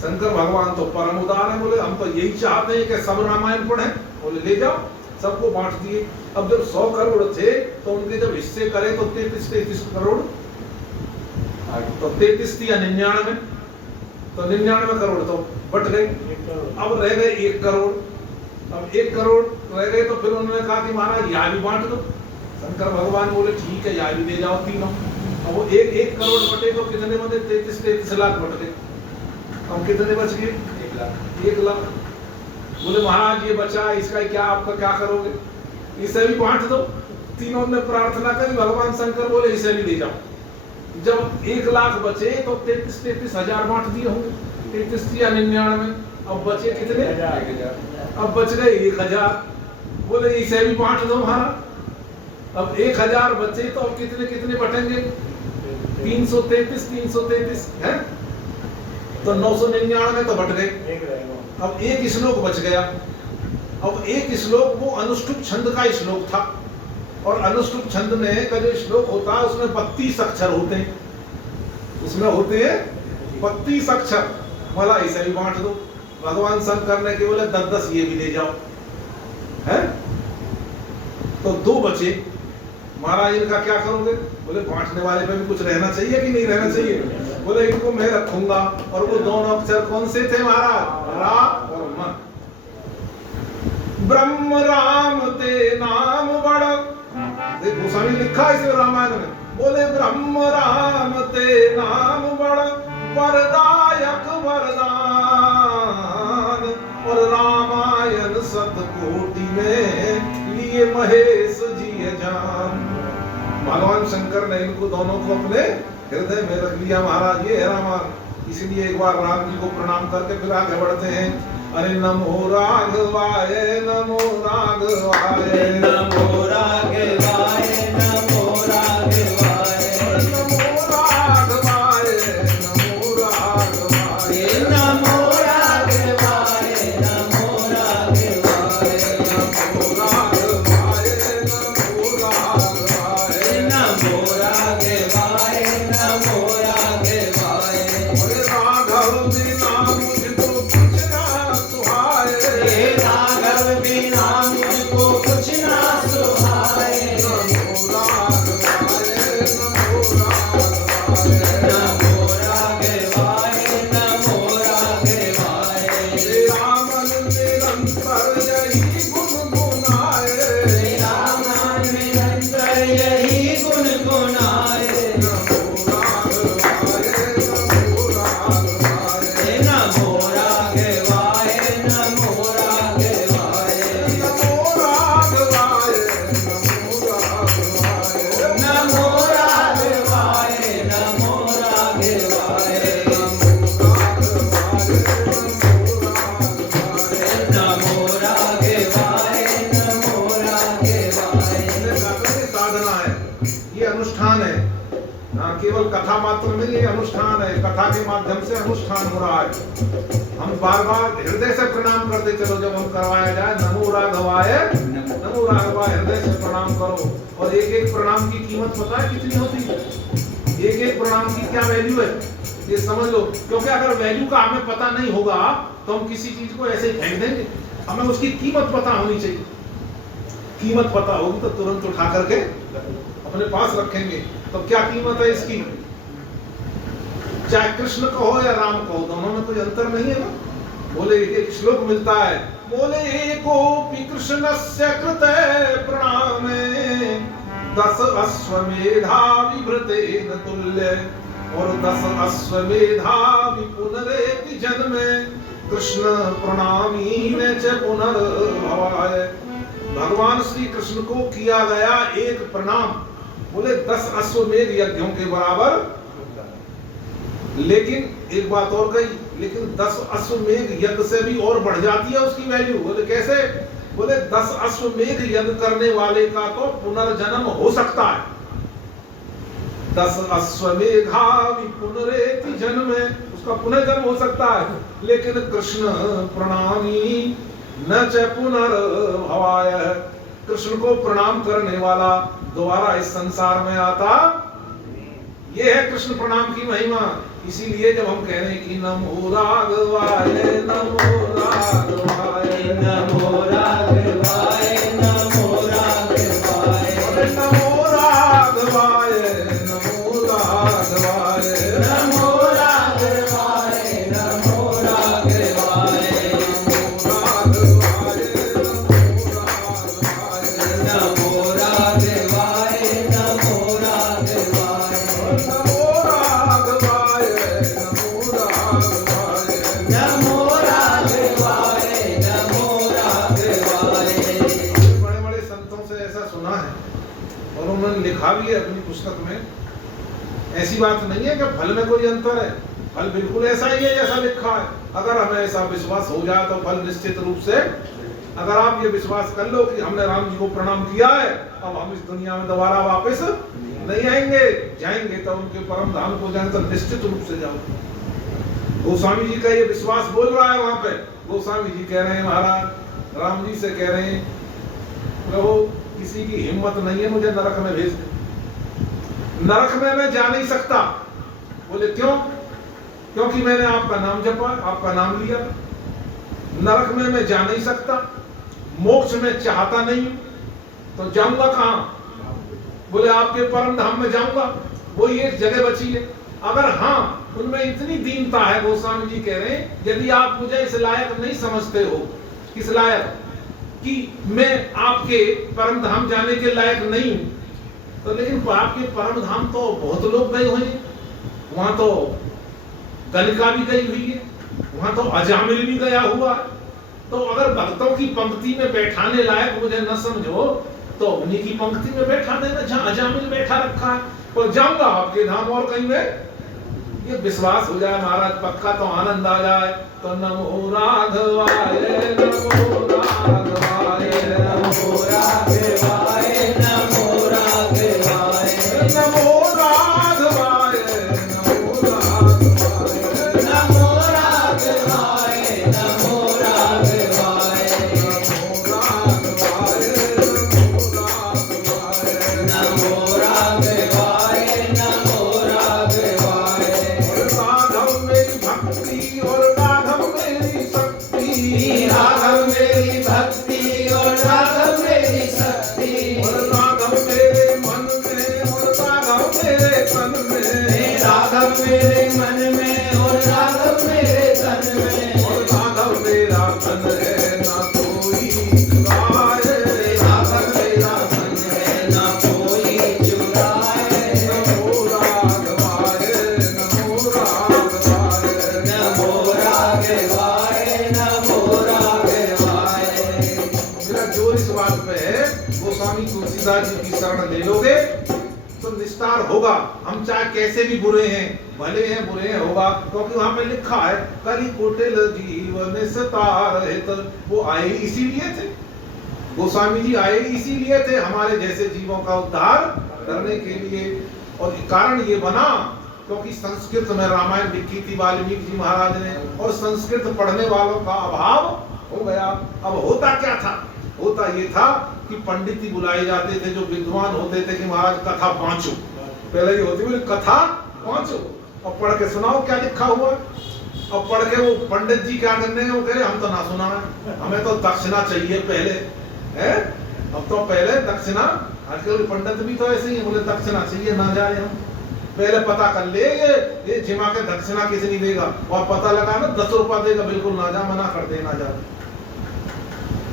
शंकर भगवान तो परम उदार है, बोले हम तो यही चाहते हैं कि सब रामायण पढ़े, बोले ले जाओ, सबको बांट दिए। अब जब 100 करोड़ थे तो उनके जब हिस्से करे तो 33 करोड़, तो 33 या 99, तो 99 करोड़ तो बट गए। अब रह गए 1 करोड़। अब 1 करोड़ रह गए तो फिर उन्होंने कहा कि महाराज यहाँ भी बांट दो। शंकर भगवान बोले ठीक है, यहाँ भी दे जाओ तीनों। अब वो 1 करोड़ बटे तो कितने बने? 33 लाख बट गए। अब कितने बच गए? 1 लाख। बोले महाराज ये बचा, इसका क्या आपका क्या करोगे? इसे भी बांट दो। तीनों ने प्रार्थना करी, भगवान शंकर बोले इसे भी ले जाओ। जब 1 लाख बचे तो 33 हजार बांट दिए होंगे, 33 या 99। अब बचे कितने? अब बच गए 1000। बोले इसे भी बांट दो महाराज। अब 1000 बचे तो अब कितने बटेंगे? 333 है तो 999 तो बट गए। अब 1 श्लोक बच गया। अब 1 श्लोक वो अनुष्टुप छंद का श्लोक था, और अनुष्टुप छंद में का जो श्लोक होता है उसमें 32 अक्षर होते हैं, उसमें होते हैं 32 अक्षर। बोला इसे भी बांट दो। भगवान शंकर ने के बोले 10 ये भी ले जाओ, है तो 2 बचे। महाराज इनका क्या करोगे? बोले बांटने वाले पे भी कुछ रहना चाहिए कि नहीं रहना चाहिए? बोले इनको मैं रखूंगा। और वो दोनों अक्षर कौन से थे महाराज? रा और म। ब्रह्म राम ते नाम बड़, देखो गोस्वामी लिखा है इस रामायण में। बोले ब्रह्म राम ते नाम बड़, वरदायक वरदान, और रामायण सतकोटि में लिए महेश जी जान। भगवान शंकर ने इनको दोनों को अपने हृदय में रख लिया। महाराज ये है रामायण। इसलिए एक बार राम जी को प्रणाम करके फिर आगे बढ़ते हैं। अरे नमो राघवाय, नमो राघवाय, नमो राघवाय, नमो राघवाय, नमो राघवाय, नमो राघवाय, नमो राघवाय, नमो राघवाय, नमो राघवाय, नमो राघवाय, नमो राघवाय, नमो राघवाय। अरे राघव बिना मुझको कुछ ना सुहाए, हे राघव बिना मुझको कुछ ना सुहाए। नमो राघवाय, नमो राघवाय, नमो राघवाय, नमो राघवाय, राम निरंतर यही गुनगुनाए, राम निरंतर यही गुनगुनाए। नमो राघवाय, नमो राघवाय, नमो राघवाय, नमो राघवाय, नमो राघवाय, नमो राघवाय, नमो राघवाय, नमो राघवाय, नमो राघवाय, नमो राघवाय। साधना है, ये अनुष्ठान है। हाँ, केवल कथा मात्र में ये अनुष्ठान है, कथा के माध्यम से अनुष्ठान हो रहा है। हम बार बार हृदय से प्रणाम करते चलो। जब हम करवाया जाए नमो राघवाय, नमो राघवाय, हृदय से प्रणाम करो। और एक प्रणाम की कीमत पता है कितनी होती है? एक प्रणाम की क्या वैल्यू है ये समझ लो। क्योंकि अगर वैल्यू का हमें पता नहीं होगा तो हम किसी चीज को ऐसे ही फेंक देंगे। हमें उसकी कीमत पता होनी चाहिए। कीमत पता होगी तो तुरंत उठा करके अपने पास रखेंगे। तो क्या कीमत है इसकी? चाहे कृष्ण कहो या राम कहो, दोनों में कोई अंतर नहीं है ना। बोले एक श्लोक मिलता है, बोले एकोपि कृष्णस्य कृते प्रणामे 10 अश्वमेधा विभृतेन तुल्य, और 10 अश्वमेधा विपुनरेति जन्मे, कृष्ण प्रणामी न च पुनर्भवाय। भगवान श्री कृष्ण को किया गया एक प्रणाम, बोले 10 अश्वमेध यज्ञों के बराबर। लेकिन एक बात और कही, लेकिन 10 अश्वमेध यज्ञ से भी और बढ़ जाती है उसकी वैल्यू। बोले कैसे? बोले 10 अश्वमेध यज्ञ करने वाले का तो पुनर्जन्म हो सकता है, दस अश्वमेधा पुनरेति जन्म, उसका पुनर्जन्म हो सकता है, लेकिन कृष्ण प्रणामी न च पुनर्भवाय, कृष्ण को प्रणाम करने वाला दोबारा इस संसार में आता, ये है कृष्ण प्रणाम की महिमा। इसीलिए जब हम कह रहे हैं कि नमो राघवाय नमो राघवाय नमो राघवाय नमो राघवाय नमो राघवाय नमो राघवाय नमो राघवाय नमो राघवाय नमो राघवाय नमो राघवाय नमो राघवाय नमो राघवाय। बड़े बड़े संतों से ऐसा सुना है और उन्होंने लिखा भी है अपनी पुस्तक में। ऐसी बात नहीं है कि फल में कोई अंतर है, फल बिल्कुल ऐसा ही है जैसा लिखा है। अगर हमें ऐसा विश्वास हो जाए तो फल निश्चित रूप से, अगर आप ये विश्वास कर लो कि हमने राम जी को प्रणाम किया है, अब हम इस दुनिया में दोबारा वापस नहीं आएंगे, जाएंगे तो उनके परम धाम को जाएंगे तो निश्चित रूप से जाओ। गोस्वामी जी का ये विश्वास बोल रहा है वहां पे। गोस्वामी जी कह रहे हैं महाराज राम जी से कह रहे हैं, प्रभु किसी की हिम्मत नहीं है मुझे नरक में भेज दे, नरक में मैं जा नहीं सकता। बोले क्यों? क्योंकि मैंने आपका नाम जपा, आपका नाम लिया। नरक में मैं जा नहीं सकता, मोक्ष में चाहता नहीं, तो जाऊंगा कहां? बोले आपके परम धाम में जाऊंगा, वो एक जगह बची है। अगर हाँ उनमें इतनी दीनता है, गोस्वामी जी कह रहे हैं यदि आप मुझे इस लायक नहीं समझते हो, किस लायक कि मैं आपके परम धाम जाने के लायक नहीं हूं, तो लेकिन आपके परम धाम तो बहुत लोग गए हुए हैं, वहां तो गलिका भी गई हुई है, वहां तो अजामिल भी गया हुआ है। तो अगर भक्तों की पंक्ति में बैठाने लायक मुझे न समझो तो उन्हीं की पंक्ति में बैठा देना जहां अजामिल बैठा रखा है, और जाऊंगा आपके धाम और कहीं में। ये विश्वास हो जाए महाराज पक्का तो आनंद आ जाए। तो नमो राघवाय नमो राघवाय नमो राघवाय नमो राघवाय नमो राघवाय नमो राघवाय नमो राघवाय नमो राघवाय नमो राघवाय नमो राघवाय। राघव मेरी भक्ति और राघव मेरी शक्ति, राघव मेरी भक्ति और राघव मेरी शक्ति, और राघव मेरे मन में और राघव मेरे तन में, राघव मेरे मन में और राघव मेरे तन में, और राघव मेरा तन है ना कोई चुराए, राघव मेरा तन है ना कोई चुराए। नमो राघवाय नमो राघवाय नमो राघवाय नमो राघवाय। मेरा जोर इस बात पे है, गोस्वामी तुलसीदास जी की शरण ले लोगे तो निस्तार होगा। हम चाहे कैसे भी बुरे हैं, भले हैं बुरे हैं, होगा, क्योंकि वहां पे लिखा है कली कुटिल जीवन निस्तार है। तो वो आए ही इसीलिए थे, गोस्वामी जी आए ही इसीलिए थे, हमारे जैसे जीवों का उद्धार करने के लिए। और कारण ये बना क्योंकि संस्कृत में रामायण लिखी थी वाल्मीकि जी महाराज ने, और संस्कृत पढ़ने वालों का अभाव हो गया। अब होता क्या था? होता ये था कि पंडित ही बुलाए जाते थे जो विद्वान होते थे कि महाराज कथा पांचो, पहले ये होती बोली कथा पांचो, और पढ़ के सुनाओ क्या लिखा हुआ। और पढ़ के वो पंडित जी क्या करने हैं, वो कह रहे हम तो ना सुना है, हमें तो दक्षिणा चाहिए पहले है। अब तो पहले दक्षिणा, आजकल पंडित भी तो ऐसे ही बोले दक्षिणा चाहिए, ना जाए हम पहले पता कर ले ये जिमा के दक्षिणा किसी नहीं देगा, और पता लगा ना 10 रुपया देगा, बिल्कुल ना जा, मना कर दे ना जा।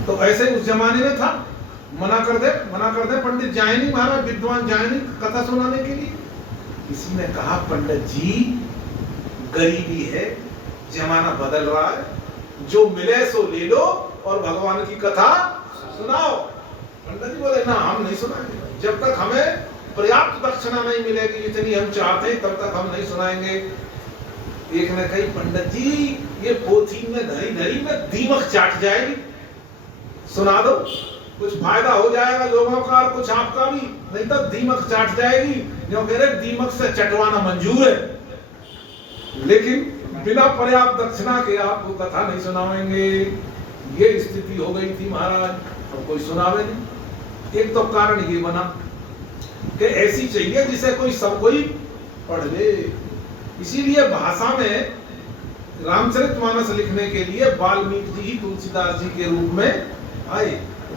तो ऐसे उस जमाने में था, मना कर दे पंडित जाए नहीं, महाराज विद्वान जाए नहीं कथा सुनाने के लिए। किसी ने कहा पंडित जी गरीबी है, जमाना बदल रहा है, जो मिले सो ले लो और भगवान की कथा सुनाओ। पंडित जी बोले ना हम नहीं सुनाएंगे, जब तक हमें पर्याप्त दक्षिणा नहीं मिलेगी जितनी हम चाहते हैं तब तक हम नहीं सुनाएंगे। एक ने कही पंडित जी ये पोथी में धरी धरी में दीमक चाट जाएगी, सुना दो। कुछ फायदा हो जाएगा लोगों का और कुछ आपका भी, नहीं तो दीमक चाट जाएगी। जो कह रहे दीमक से चटवाना मंजूर है, लेकिन बिना पर्याप्त दक्षिणा के आपको कथा नहीं सुनावेंगे। ये स्थिति हो गई थी महाराज, अब कोई सुनावे नहीं। एक तो कारण ये बना कि ऐसी चाहिए जिसे कोई सब कोई पढ़ ले। इसीलिए भाषा में रामचरितमानस लिखने के लिए वाल्मीकि जी ही तुलसीदास जी के रूप में आए,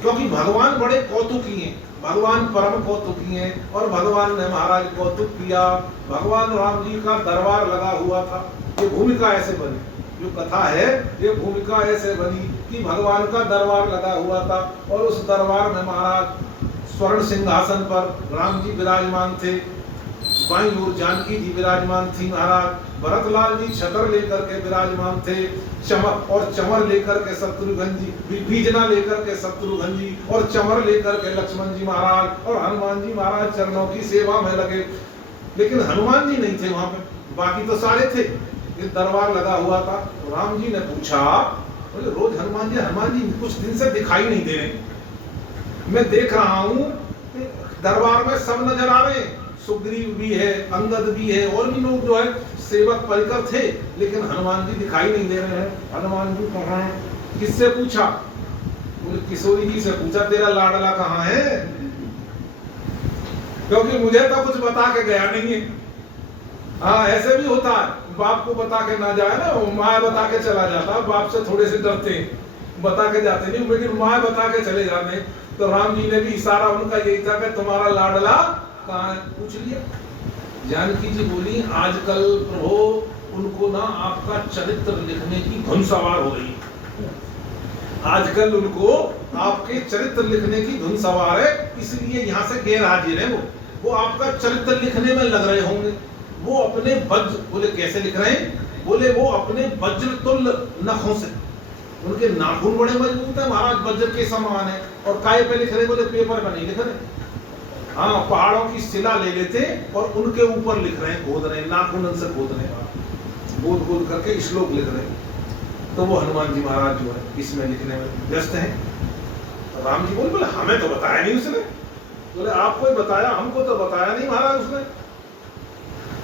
क्योंकि भगवान बड़े कौतुकी हैं, भगवान परम कौतुकी हैं। और भगवान ने महाराज कौतुक किया, भगवान राम जी का दरबार लगा हुआ था। ये भूमिका ऐसे बनी, जो कथा है ये भूमिका ऐसे बनी कि भगवान का दरबार लगा हुआ था और उस दरबार में महाराज स्वर्ण सिंहासन पर राम जी विराजमान थे, बाईं ओर जानकी जी विराजमान थी महाराज, भरतलाल जी छतर लेकर के विराजमान थे, चमर लेकर के शत्रुघ्न जी, बीजना लेकर के शत्रुघ्न जी और चमर लेकर के लक्ष्मण जी महाराज, और हनुमान जी महाराज चरणों की सेवा में लगे। लेकिन हनुमान जी नहीं थे वहां पे, बाकी तो सारे थे। एक दरबार लगा हुआ था। राम जी ने पूछा, बोले रोज हनुमान जी कुछ दिन से दिखाई नहीं दे रहे, मैं देख रहा हूँ दरबार में सब नजर आ रहे हैं, सुग्रीव भी है, अंगद भी है, और भी लोग जो है सेवक परिकर थे, लेकिन हनुमान जी दिखाई नहीं दे रहे हैं। हनुमान जी कहाँ हैं? किससे पूछा? बोले किशोरी जी से पूछा, तेरा लाडला कहाँ है? क्योंकि मुझे तो कुछ बता के गया नहीं है। हाँ, ऐसे भी होता है, बाप को बता के ना जाए ना, माँ बता के चला जाता। बाप से थोड़े से डरते हैं, बता के जाते नहीं, लेकिन माँ बता के चले जाते। तो राम जी ने भी इशारा उनका यही था कि तुम्हारा लाडला कहाँ है, पूछ लिया। जानकी जी बोली, आजकल प्रभु उनको ना आपका चरित्र लिखने की धुन सवार हो रही है, आजकल उनको आपके चरित्र लिखने की धुन सवार है, इसलिए यहाँ से गैर हाजिर है। वो आपका चरित्र लिखने में लग रहे होंगे। वो अपने वज्र, बोले कैसे लिख रहे हैं? बोले वो अपने वज्र तुल्य नखों से, उनके नाखून बड़े मजबूत है महाराज, वज्र के समान है। और काय पे लिख रहे? बोले पेपर पे नहीं लिख रहे, हाँ पहाड़ों की शिला ले लेते और उनके ऊपर लिख रहे हैं, खोद रहे हैं, नाखून से खोद रहे हैं, गोद गोद करके श्लोक लिख रहे हैं। तो वो हनुमान जी महाराज जो है इसमें लिखने में व्यस्त हैं। तो राम जी बोले हमें तो बताया नहीं उसने। बोले आपको ही बताया, हमको तो बताया नहीं महाराज उसने।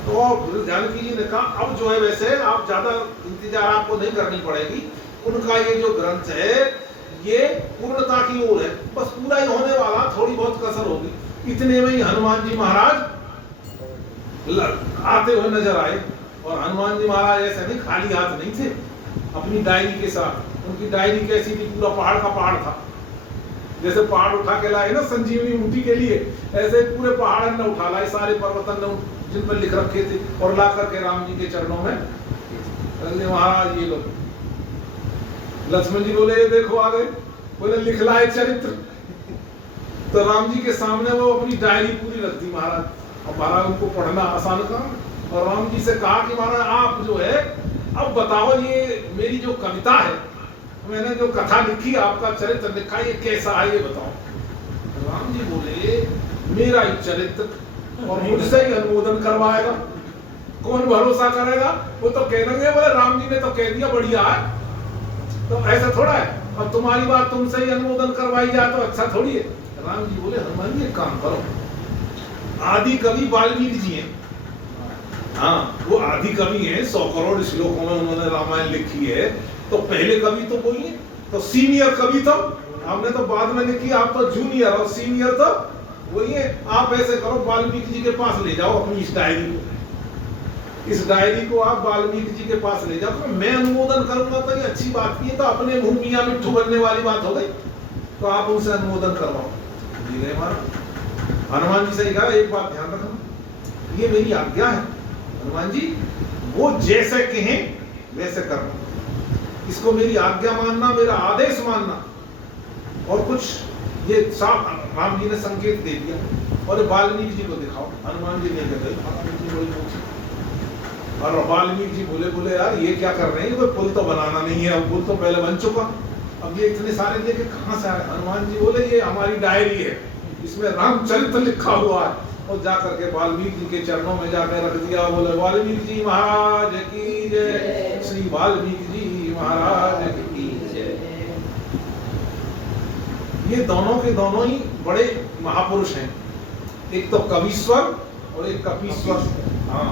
तो जानकी जी ने कहा अब जो है वैसे आप ज्यादा इंतजार आपको नहीं करनी पड़ेगी, उनका ये जो ग्रंथ है ये पूर्णता की ओर है, बस पूरा ही होने वाला, थोड़ी बहुत कसर होगी। इतने में ही हनुमान जी महाराज आते हुए नजर आए। और हनुमान जी महाराज ऐसे नहीं, खाली हाथ नहीं थे, अपनी डायरी के साथ। उनकी डायरी कैसी थी? पूरा पहाड़ का पहाड़ था, जैसे पहाड़ उठा के लाए ना संजीवनी ऊटी के लिए, ऐसे पूरे पहाड़ ने उठा लाए, सारे पर्वतन ने जिन पर लिख रखे थे, और ला करके राम जी के चरणों में महाराज ये लोग। लक्ष्मण जी बोले ये देखो आ गए, बोले लिख लाए चरित्र। तो राम जी के सामने वो अपनी डायरी पूरी रख दी महाराज। अब महाराज उनको पढ़ना आसान काम, और राम जी से कहा कि महाराज आप जो है अब बताओ ये मेरी जो कविता है, मैंने जो कथा लिखी, आपका चरित्र लिखा, ये कैसा है ये बताओ। राम जी बोले मेरा ही चरित्र और मुझसे ही अनुमोदन करवाएगा, कौन भरोसा करेगा? वो तो कह देंगे बोले राम जी ने तो कह दिया बढ़िया है, तो ऐसा थोड़ा है, और तुम्हारी बात तुमसे ही अनुमोदन करवाई जाए तो अच्छा थोड़ी है। राम जी बोले हनुमान जी एक काम करो, आदि कवि वाल्मीकि जी हैं, हाँ वो आदि कवि हैं, 100 करोड़ श्लोकों में उन्होंने रामायण लिखी है, तो पहले कवि तो वही है, तो सीनियर कवि तो आपने तो बाद में लिखी, आप तो जूनियर, और सीनियर तो वही है। आप ऐसे करो वाल्मीकि जी के पास ले जाओ अपनी इस डायरी को, इस डायरी को आप वाल्मीकि जी के पास ले जाओ, तो मैं अनुमोदन करूंगा तो ये अच्छी बात की है, तो अपने मुंह मियां मिट्ठू बनने वाली बात हो गई, तो आप उनसे अनुमोदन करवाओ। हनुमान जी से कहा एक बात ध्यान रखना, ये मेरी आज्ञा है हनुमान जी, वो जैसे कहें वैसे करना, इसको मेरी आज्ञा मानना, मेरा आदेश मानना। और कुछ ये साफ राम जी ने संकेत दे दिया, और वाल्मीकि जी को दिखाओ। हनुमान जी नहीं कहते, और वाल्मीकि जी बोले यार ये क्या कर रहे हैं, कोई पुल तो बनाना नहीं है, अब पुल तो पहले बन चुका, अब ये इतने सारे लेके कहाँ से आए? हनुमान जी बोले ये हमारी डायरी है, इसमें रामचरित्र लिखा हुआ है, और जाकर के वाल्मीकि जी के चरणों में जाकर रख दिया। बोले वाल्मीकि जी महाराज की जय, श्री वाल्मीकि जी महाराज की जय। ये दोनों के दोनों ही बड़े महापुरुष हैं, एक तो कवीश्वर और एक कपीश्वर। हाँ,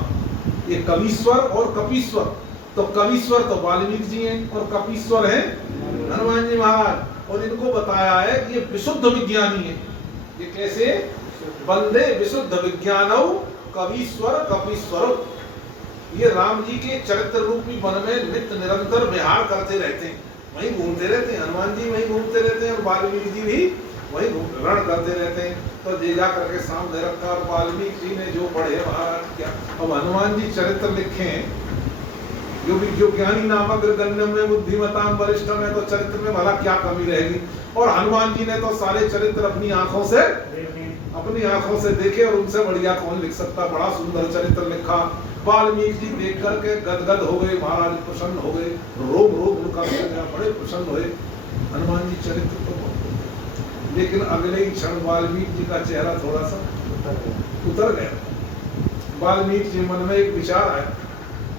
ये कवीश्वर और कपीश्वर, तो कवीश्वर तो वाल्मीकि जी हैं और कपीश्वर हैं हनुमान जी महाराज। और इनको बताया है कि ये विशुद्ध विज्ञानी है। ये कैसे? बंदे विशुद्ध विज्ञानौ कवीश्वर कपीश्वर। ये राम जी के चरित्र रूपी वन में नित्य निरंतर विहार करते रहते हैं, वहीं घूमते रहते हैं। हनुमान जी वहीं घूमते रहते हैं और वाल्मीकि जी भी वहीं रण करते रहते हैं। तो जे जा करके सामने रखा, वाल्मीकि जी ने जो पढ़े महाराज क्या। अब हनुमान जी चरित्र लिखे हैं, जो ज्ञानी नामक गण्य में बुद्धिमताम वरिष्ठ में, तो चरित्र में भला क्या कमी रहेगी। और हनुमान जी ने तो सारे चरित्र अपनी आंखों से देखे और उनसे बढ़िया कौन लिख सकता। बड़ा सुंदर चरित्र लिखा। वाल्मीकि जी देख करके गदगद हो गए महाराज, प्रसन्न हो गए, रोम रोम उनका बड़े प्रसन्न हुए। हनुमान जी चरित्र तो बहुत, लेकिन अगले ही क्षण वाल्मीकि जी का चेहरा थोड़ा सा उतर गया। वाल्मीकि जी मन में एक विचार आया,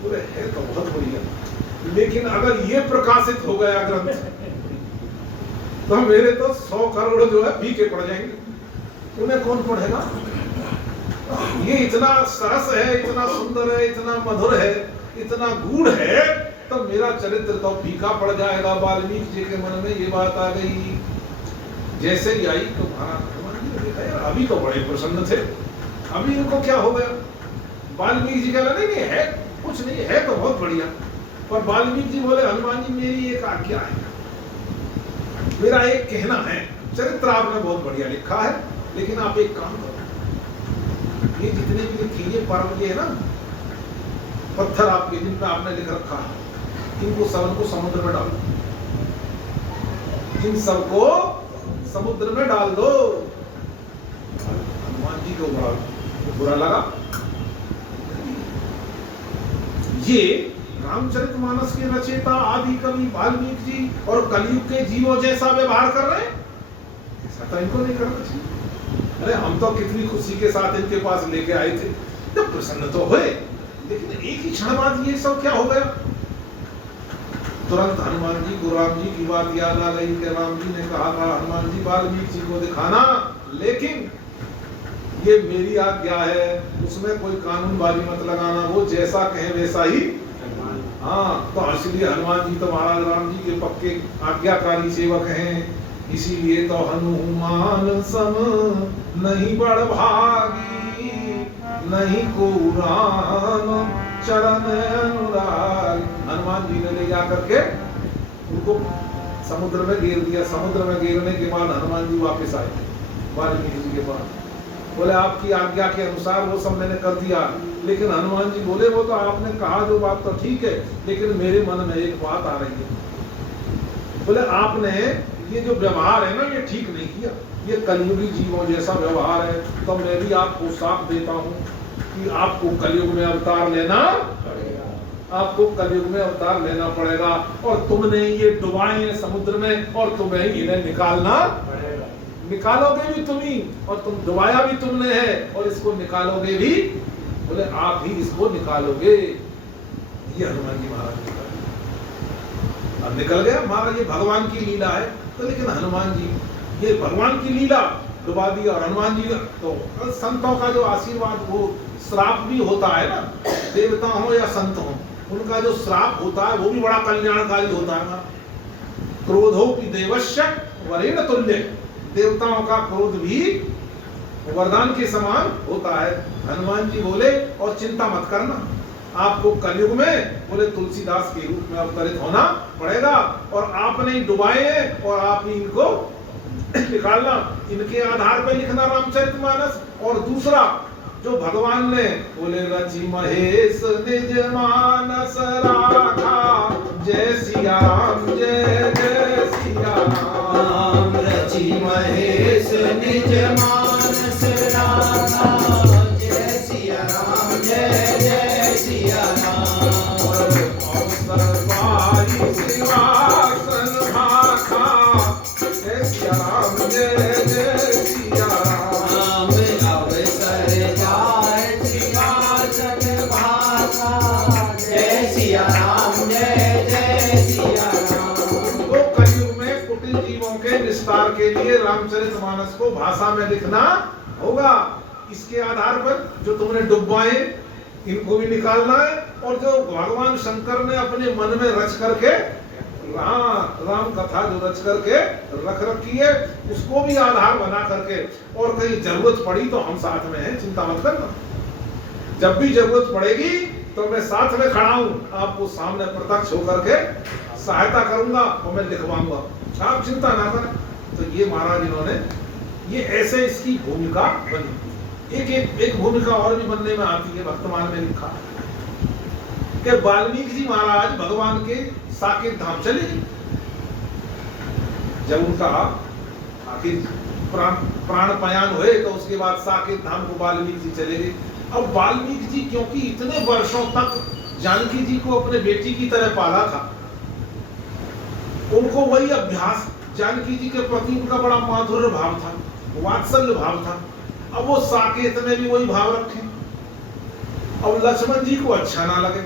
बोले है तो बहुत बढ़िया, लेकिन अगर ये प्रकाशित हो गया ग्रंथ तो मेरे तो 100 करोड़ जो है फीके पड़ जाएंगे, उन्हें कौन पढ़ेगा। ये इतना सरस है, इतना सुंदर है, इतना मधुर है, इतना गूढ़ है, तो मेरा चरित्र तो फीका पड़ जाएगा। वाल्मीकि जी के मन में ये बात आ गई। जैसे ही आई तो हनुमान जी ने देखा यार अभी तो बड़े प्रसन्न थे, अभी इनको क्या हो गया। वाल्मीकि जी कहा नहीं है कुछ नहीं है, तो बहुत बढ़िया। पर वाल्मीकि जी बोले हनुमान जी मेरी एक आज्ञा है, मेरा एक कहना है। चरित्र आपने बहुत बढ़िया लिखा है, लेकिन आप एक काम करो, ये जितने भी लिखे ये पर्व ये है ना, पत्थर आपके जिन पे आपने लिख रखा है, इनको सबको समुद्र में डाल दो, इन सबको समुद्र में डाल दो। हनुमान जी को बड़ा बुरा लगा। ये रामचरितमानस के रचयिता आदि कवि वाल्मीकि जी और कलयुग के जीवों जैसा व्यवहार कर रहे हैं, ऐसा तो इनको नहीं करना चाहिए। अरे हम तो कितनी खुशी के साथ इनके पास लेके आए थे, जब प्रसन्न तो हुए, लेकिन एक ही क्षण बाद ये सब क्या हो गया। तुरंत हनुमान जी को राम जी की बात याद आ गई कि राम जी ने कहा था हनुमान जी वाल्मीकि जी को दिखाना, लेकिन ये मेरी आज्ञा है, उसमें कोई कानूनबाजी मत लगाना, वो जैसा कहे वैसा ही। हाँ, तो इसलिए हनुमान जी तो महाराज राम जी के पक्के आज्ञाकारी सेवक हैं। इसीलिए तो हनुमान सम नहीं बड़ भागी, नहीं को राम चरण अनुराग। हनुमान जी ने ले जा करके उनको समुद्र में गिर दिया। समुद्र में गिरने के बाद हनुमान जी वापस आए वाल्मीकि जी के पास, बोले आपकी आज्ञा के अनुसार वो सब मैंने कर दिया। लेकिन हनुमान जी बोले वो तो आपने कहा जो बात तो ठीक है, लेकिन मेरे मन में एक बात आ रही है। बोले आपने ये जो व्यवहार है ना ये ठीक नहीं किया, ये कलयुगी जीवों जैसा व्यवहार है। तो मैं भी आपको साथ देता हूँ कि आपको कलयुग में अवतार लेना पड़ेगा, आपको कलयुग में अवतार लेना पड़ेगा। और तुमने ये डुबाए समुद्र में और तुम्हें इन्हें निकालना पड़ेगा। निकालोगे भी तुम ही, और तुम डुबाया भी तुमने है, और इसको निकालोगे भी, बोले आप ही इसको निकालोगे। ये हनुमान जी महाराज अब निकल गया महाराज, ये भगवान की लीला है। तो लेकिन हनुमान जी ये भगवान की लीला डुबा दी। और हनुमान जी तो संतों का जो आशीर्वाद, वो श्राप भी होता है ना, देवता हो या संत हो, उनका जो श्राप होता है वो भी बड़ा कल्याणकारी होता है ना। क्रोधोपि देवस्य वरेण तुल्य, देवताओं का क्रोध भी वरदान के समान होता है। हनुमान जी बोले और चिंता मत करना, आपको कलयुग में बोले तुलसीदास के रूप में अवतरित होना पड़ेगा, और आपने ही डुबाए हैं और आप ही इनको निकालना। इनके आधार पे लिखना रामचरितमानस। और दूसरा जो भगवान ने बोले रचि महेश निज मानस राखा, जय सिया राम जय जय सिया राम। रचि महेश निज मानस राखा, जय सिया राम जय जय सिया राम। अवसर पाई सिंहासन भाखा, जय सिया राम जय जय सिया राम। अवसर जाय सिंहासन भाखा, जय सिया राम जय जय सिया राम। तो कलयुग में कुटिल जीवों के निस्तार के लिए रामचरितमानस को भाषा में लिखना होगा। इसके आधार पर जो तुमने डुब्बाए इनको भी निकालना है, और जो भगवान शंकर ने अपने मन में रच करके राम कथा जो रच करके रख रखी है उसको भी आधार बना करके, और कहीं जरूरत पड़ी तो हम साथ में हैं, चिंता मत करना। जब भी जरूरत पड़ेगी तो मैं साथ में खड़ा हूं, आपको सामने प्रत्यक्ष होकर के सहायता करूंगा और मैं लिखवाऊंगा, आप चिंता ना करें। तो ये महाराज इन्होंने ये ऐसे इसकी भूमिका बनी। एक भूमिका और भी बनने में आती है, वर्तमान में लिखा कि वाल्मीकि जी महाराज भगवान के साकेत धाम चले गए। जब उनका आखिर प्राणपयान हुए तो उसके बाद साकेत धाम को वाल्मीकि जी चले गए। अब वाल्मीकि जी क्योंकि इतने वर्षों तक जानकी जी को अपने बेटी की तरह पाला था, उनको वही अभ्यास, जानकी जी के प्रति उनका बड़ा माधुर्य भाव था, वात्सल्य भाव था। अब वो साकेत में भी वही भाव रखे। अब लक्ष्मण जी को अच्छा ना लगे,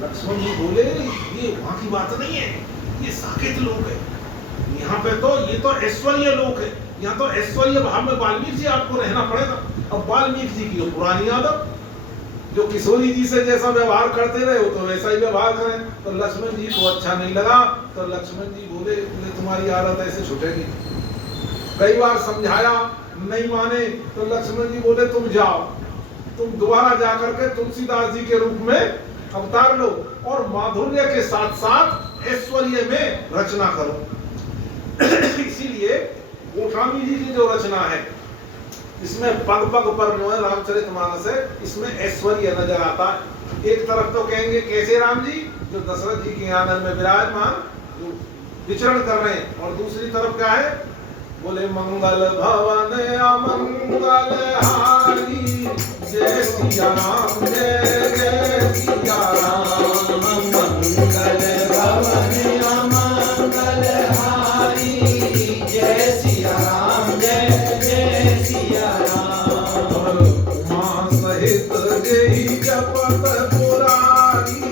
लक्ष्मण जी बोले ये वहां की बात नहीं है, ये साकेत लोक है, यहाँ पे तो ये तो ऐश्वर्य लोक है, यहाँ तो ऐश्वर्य भाव में वाल्मीकि जी आपको रहना पड़ेगा। अब वाल्मीकि जी की पुरानी आदत, जो किशोरी जी से जैसा व्यवहार करते रहे वो तो वैसा ही व्यवहार करें। तो लक्ष्मण जी को अच्छा नहीं लगा, तो लक्ष्मण जी बोले तुम्हारी आदत ऐसे छूटेगी। कई बार समझाया नहीं माने, तो लक्ष्मण जी बोले तुम जाओ, तुम दोबारा जाकर के तुलसीदास जी के रूप में अवतार लो और माधुर्य के साथ साथ ऐश्वर्य में रचना करो। इसीलिए गोस्वामी जी की जो रचना है इसमें पग पग पर जो है रामचरितमानस है, इसमें ऐश्वर्य नजर आता है। एक तरफ तो कहेंगे कैसे राम जी जो दशरथ जी के आंगन में विराजमान जो विचरण कर रहे हैं, और दूसरी तरफ क्या है, बोले मंगल भवन अमंगल हारी, जय सिया राम जय जय सिया राम। मंगल भवन अमंगल हारी, जय सिया राम जय जय सिया राम। उमा सहित जय जपत पुरारी,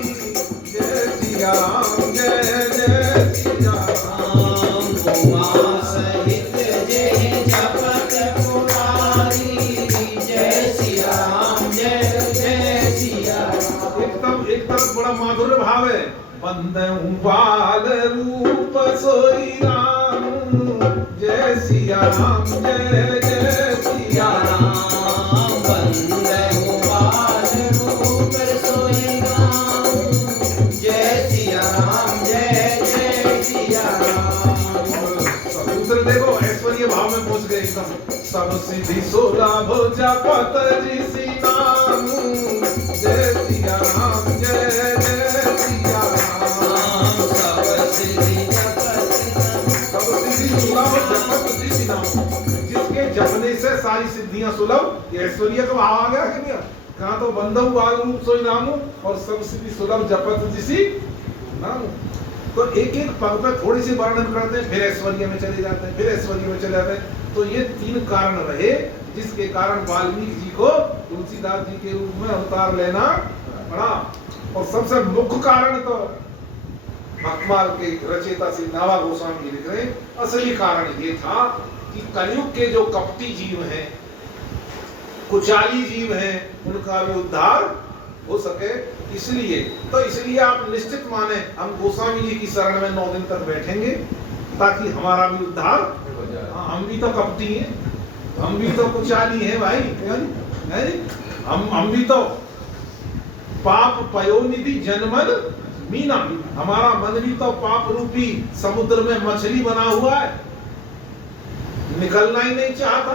जय सिया राम जय जय सिया राम। उमा सहित जय जपत पुरारी, जय सिया राम जय जय सिया राम। एक तरफ बड़ा माधुर्य भाव है, बंदे बाल रूप सोई राम, जय सिया राम जय जय सिया राम। बंदे बाल रूप सोई राम, जय सिया राम जय जय सिया राम। दूसरे देखो ऐश्वर्य भाव में पहुंच गए एकदम। सब सिद्धि सुलभ जपत जिसी नाम, जय सिया राम जय जय सिया राम। सब सिद्धि सुलभ जपत जिसी नाम, जिसके जपने से सारी सिद्धियां सुलभ, ये ऐश्वर्य का भाव आ गया कि नहीं? कहा तो बंधु बाल रूप सोई नामू और सब सिद्धि सुलभ जपत जिसी नाम। तो एक एक पद पे थोड़ी सी वर्णन करते हैं, फिर ऐश्वर्य में चले जाते हैं, फिर ऐश्वर्य में चले जाते हैं। तो ये तीन कारण रहे जिसके कारण वाल्मीकि जी को तुलसीदास जी के रूप में अवतार लेना पड़ा। और सबसे मुख्य कारण तो भक्तमाल के रचयिता श्री नावा गोस्वामी जी लिख रहे हैं, असली कारण ये था कि कलयुग के जो कपटी जीव हैं, कुचाली जीव हैं, उनका भी उद्धार हो सके। इसलिए आप निश्चित माने हम गोस्वामी जी की शरण में 9 दिन तक बैठेंगे ताकि हमारा भी उद्धार। हम भी तो कपटी हैं, हम भी तो कुचाली हैं भाई, है? हम भी तो पाप पयोनिधि जन्मन मीना, हमारा मन भी तो पाप रूपी समुद्र में मछली बना हुआ है, निकलना ही नहीं चाहता।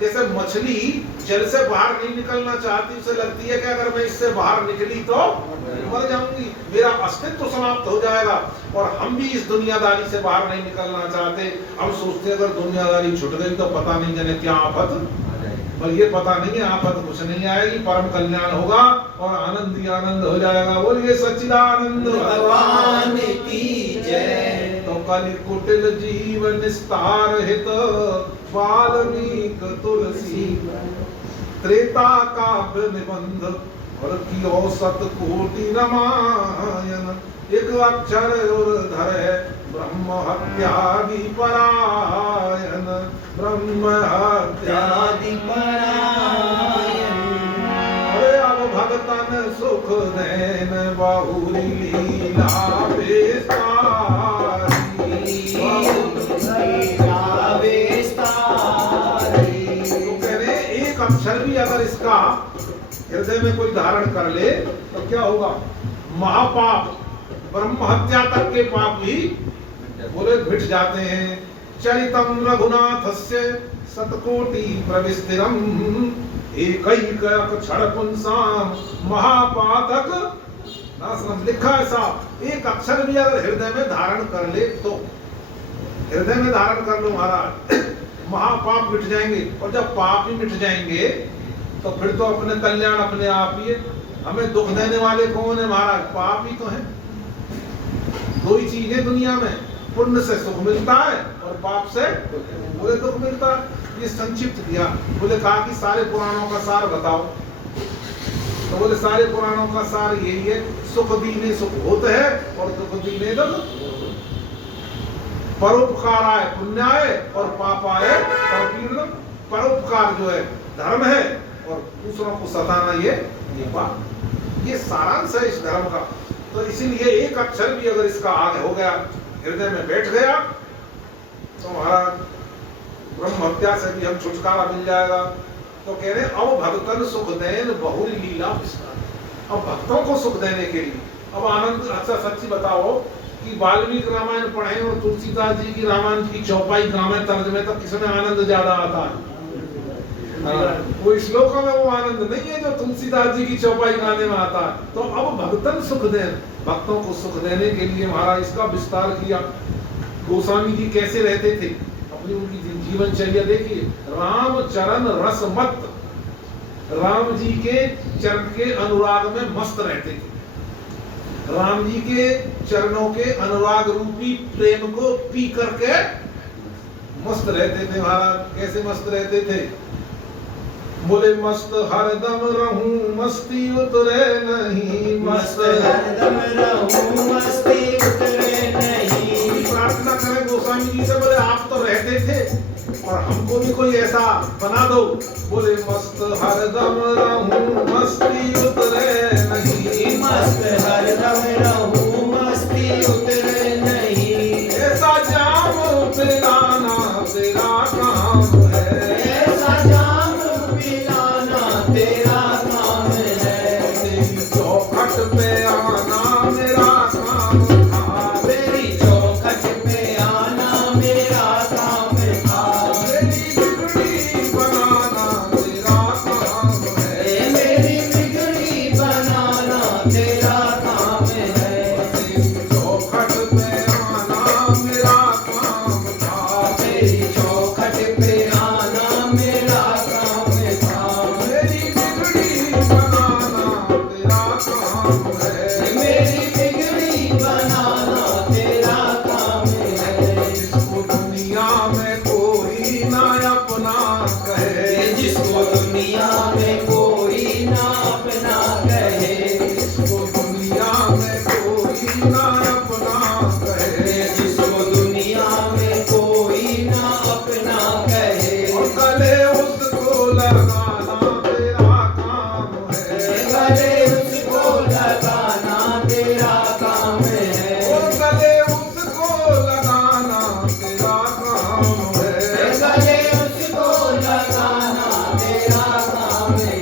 कैसे मछली जल से बाहर नहीं निकलना चाहती, उसे लगती है कि अगर मैं इससे बाहर निकली तो मर जाऊंगी, मेरा अस्तित्व समाप्त हो जाएगा। और हम भी इस दुनियादारी से बाहर नहीं निकलना चाहते। हम सोचते अगर दुनियादारी छूट गई तो पता नहीं जाने क्या आफत, पर ये पता नहीं है आफत कुछ नहीं आएगी, परम कल्याण होगा और आनंद ही आनंद हो जाएगा। बोलिए सच्चिदानंद भगवान की जय। तो कलि कुटिल जीव निस्तार हित, वाल्मीकि तुलसी त्रेता काव्य निबंध, और की औसत कोटि रामायण। एक अक्षर और धर है ब्रह्म हत्यादि परायण, ब्रह्म हत्यादि परायण। अरे अब भगतन सुख देन बहुरी लीला विस्तारी, लीला विस्तारी। तो कह रहे एक अक्षर भी अगर इसका हृदय में कोई धारण कर ले तो क्या होगा? महापाप, ब्रह्म हत्या तक के पाप भी बोले मिट जाते हैं। चरितम रघुनाथस्य शतकोटि प्रविस्तिरम, एकैक अक्षर पुंसाम महापातक नाशनम। लिखा ऐसा, एक अक्षर भी अगर हृदय में धारण कर ले तो, हृदय में धारण कर लो महाराज, महापाप मिट जाएंगे। और जब पाप ही मिट जाएंगे तो फिर तो अपने कल्याण अपने आप ही है। हमें दुख देने वाले कौन है महाराज? पाप ही तो है। दो ही चीज है दुनिया में, पुण्य से सुख मिलता है और पाप से बोले दुख मिलता है। ये संक्षिप्त किया। बोले कहा कि सारे पुराणों का सार बताओ, तो बोले सारे पुराणों का सार यही है, सुख दीने सुख होते है और दुख दीने दुख। परोपकार आए पुण्याय और पाप आए परपीड़न। परोपकार जो है धर्म है और दूसरों को सताना ये पाप। ये सारांश है इस धर्म का। तो इसीलिए एक अक्षर भी अगर इसका आगे हो गया, हृदय में बैठ गया, तो महाराज ब्रह्म हत्या से भी हम छुटकारा मिल जाएगा। तो कह रहे अब भक्तन सुख देन बहुरी लीला विस्तार। अब भक्तों को सुख देने के लिए अब आनंद। अच्छा सच्ची बताओ कि वाल्मीकि रामायण पढ़े और तुलसीदास जी की रामायण की चौपाई ग्रामीण तर्ज में, तो किसमें आनंद ज्यादा आता है? कोई श्लोकों में वो आनंद नहीं है जो तुलसीदास जी की चौपाई गाने में आता है। तो अब भक्तन सुख देन, भक्तों को सुख देने के लिए महाराज इसका विस्तार किया। गोस्वामी जी कैसे रहते थे, अपनी उनकी जीवनचर्या देखिए। राम चरण रस मत, राम जी के चरण के अनुराग में मस्त रहते थे। राम जी के चरणों के अनुराग रूपी प्रेम को पी करके मस्त रहते थे महाराज। कैसे मस्त रहते थे? बोले मस्त हरदम रहूं मस्ती उतरे नहीं, मस्त हरदम रहूं मस्ती उतरे नहीं। प्रार्थना करें गोस्वामी जी से, बोले आप तो रहते थे और हमको भी कोई ऐसा बना दो। बोले मस्त हरदम रहूं मस्ती उतरे नहीं, मस्त हरदम रहूं मस्ती उतरे नहीं। ऐसा जाम पिलाना तेरा काम है, ऐसा जाम पिलाना तेरा काम है। तेरी चौखट पे आना मेरा काम था, तेरी चौखट पे आना मेरा काम था। मेरी बिगड़ी बनाना तेरा काम है, मेरी बिगड़ी बनाना तेरा काम है। तेरी चौखट पे आना मेरा काम था, तेरी चौखट पे आना मेरा काम था। मेरी बिगड़ी बनाना तेरा काम है, मेरी बिगड़ी बनाना तेरा काम है। जिसको दुनिया में कोई ना अपना कहे, जिसको दुनिया में कोई ना अपना कहे, जिसको दुनिया में कोई ना अपना कहे, जिसको दुनिया में कोई ना अपना कहे। और गले उसको लगाना तेरा काम है, गले उसको लगाना तेरा काम है। और गले उसको लगाना तेरा काम है। गले उसको लगाना तेरा काम है।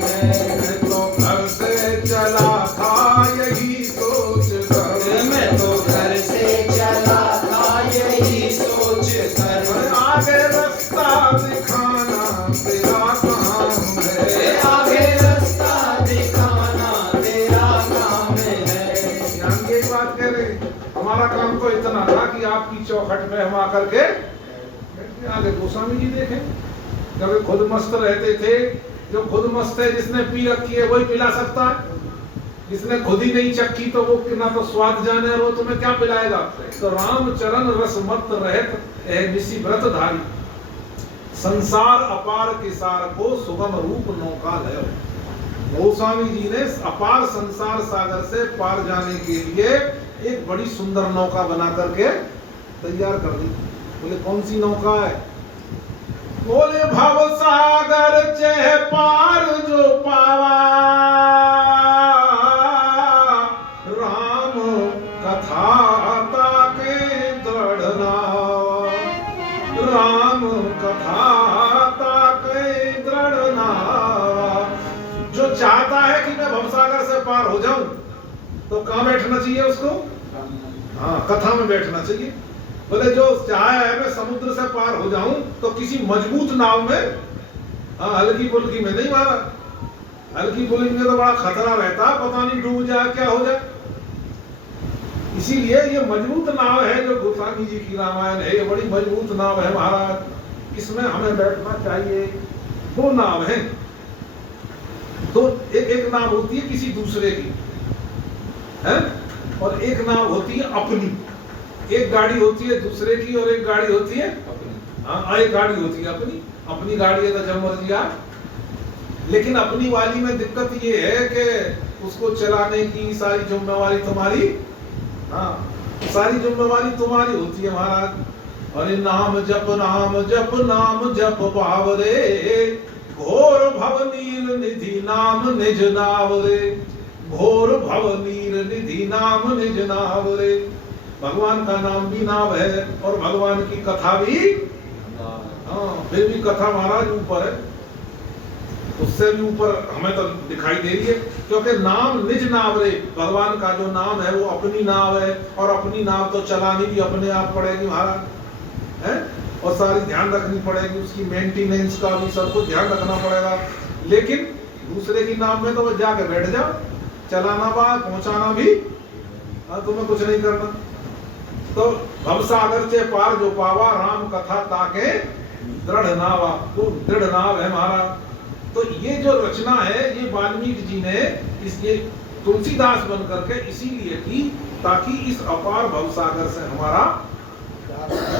मैं तो घर से चला था यही सोच कर, मैं तो घर से चला था यही सोच कर। आगे रास्ता दिखाना तेरा काम है, आगे रास्ता दिखाना तेरा काम है। ध्यान की एक बात कह रहे, हमारा काम तो इतना था कि आपकी चौखट में हम आकर के बैठ गए। आगे गोस्वामी जी देखें, जब वे खुद मस्त रहते थे। जो खुद मस्त है, जिसने पी रखी है वही पिला सकता है। जिसने खुद ही नहीं चखी तो वो ना तो स्वाद जाने और वो तुम्हें क्या पिलाएगा। तो राम चरण रस मत रहत है निसी व्रत धारी, संसार अपार के सार को सुगम रूप नौका लयो। गोस्वामी जी ने अपार संसार सागर से पार जाने के लिए एक बड़ी सुंदर नौका बना करके तैयार कर दी। बोले कौन सी नौका है? बोले भव सागर चह पार जो पावा, राम कथा ताके दृढ़ नावा, राम कथा ताके दृढ़ नावा। जो चाहता है कि मैं भवसागर से पार हो जाऊं तो कहां बैठना चाहिए उसको? हाँ, कथा में बैठना चाहिए। बोले जो चाहे है मैं समुद्र से पार हो जाऊं तो किसी मजबूत नाव में, हल्की फुल्की में नहीं मारा। हल्की फुल्की में तो बड़ा खतरा रहता, पता नहीं डूब जाए क्या हो जाए। इसीलिए ये मजबूत नाव है जो गोस्वामी जी की रामायण है, ये बड़ी मजबूत नाव है महाराज, इसमें हमें बैठना चाहिए। दो नाव है, दो, एक नाव होती है किसी दूसरे की है, और एक नाव होती है अपनी। एक गाड़ी होती है दूसरे की और एक गाड़ी होती है अपनी। हाँ, एक गाड़ी होती है अपनी। अपनी गाड़ी है तो जब मर्जी आ, लेकिन अपनी वाली में दिक्कत ये है कि उसको चलाने की सारी जिम्मेवारी तुम्हारी, हाँ, सारी जिम्मेवारी तुम्हारी होती है महाराज। अरे नाम जप नाम जप नाम जप बावरे, घोर भव नील निधि नाम निज नावरे, घोर भव नील निधि नाम निज नावरे। भगवान का नाम भी नाव है और भगवान की कथा भी, हाँ, फिर भी कथा महाराज ऊपर है, उससे भी ऊपर हमें तो दिखाई दे रही है, क्योंकि नाम निज नाव रे, भगवान का जो नाम है वो अपनी नाव है, और अपनी नाव तो चलानी भी अपने आप पड़ेगी महाराज, है, और सारी ध्यान रखनी पड़ेगी, उसकी मेंटेनेंस का भी सब कुछ ध्यान रखना पड़ेगा। लेकिन दूसरे की नाव में तो वो जाके बैठ जाओ, चलाना बा, पहुंचाना भी, तुम्हें कुछ नहीं करना। तो भवसागर से पार जो पावा, राम कथा ताके दृढ़ नावा, तो दृढ़ नाव है महाराज। तो ये जो रचना है ये वाल्मीकि जी ने इसलिए तुलसीदास बन करके इसीलिए की ताकि इस अपार भवसागर से हमारा,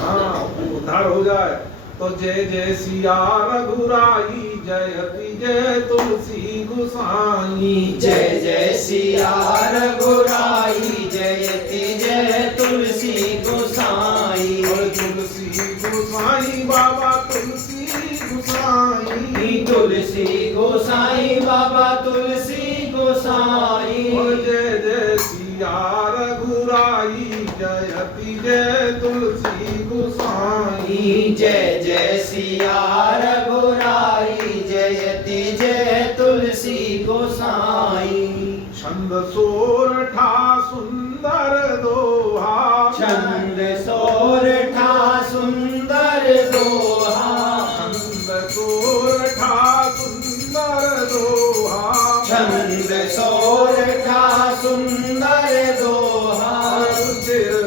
हाँ, उद्धार हो जाए। तो जय जय सिया रघुराई, जयति जय तुलसी गोसाई, जय जय सिया रघुराई, जयति जय तुलसी गोसाई। और तुलसी गोसाई बाबा तुलसी गोसाई, तुलसी गोसाई बाबा तुलसी गोसाई। और जय जय सिया रघुराई, जयति जय तुलसी गोसाई, जय जय सिया रघुराई, जयति जय तुलसी गोसाई। छंद सोरठा सुंदर दोहा, छंद सोरठा सुंदर दोहा, छंद सोरठा सुंदर दोहा, छंद सोरठा सुंदर दोहा।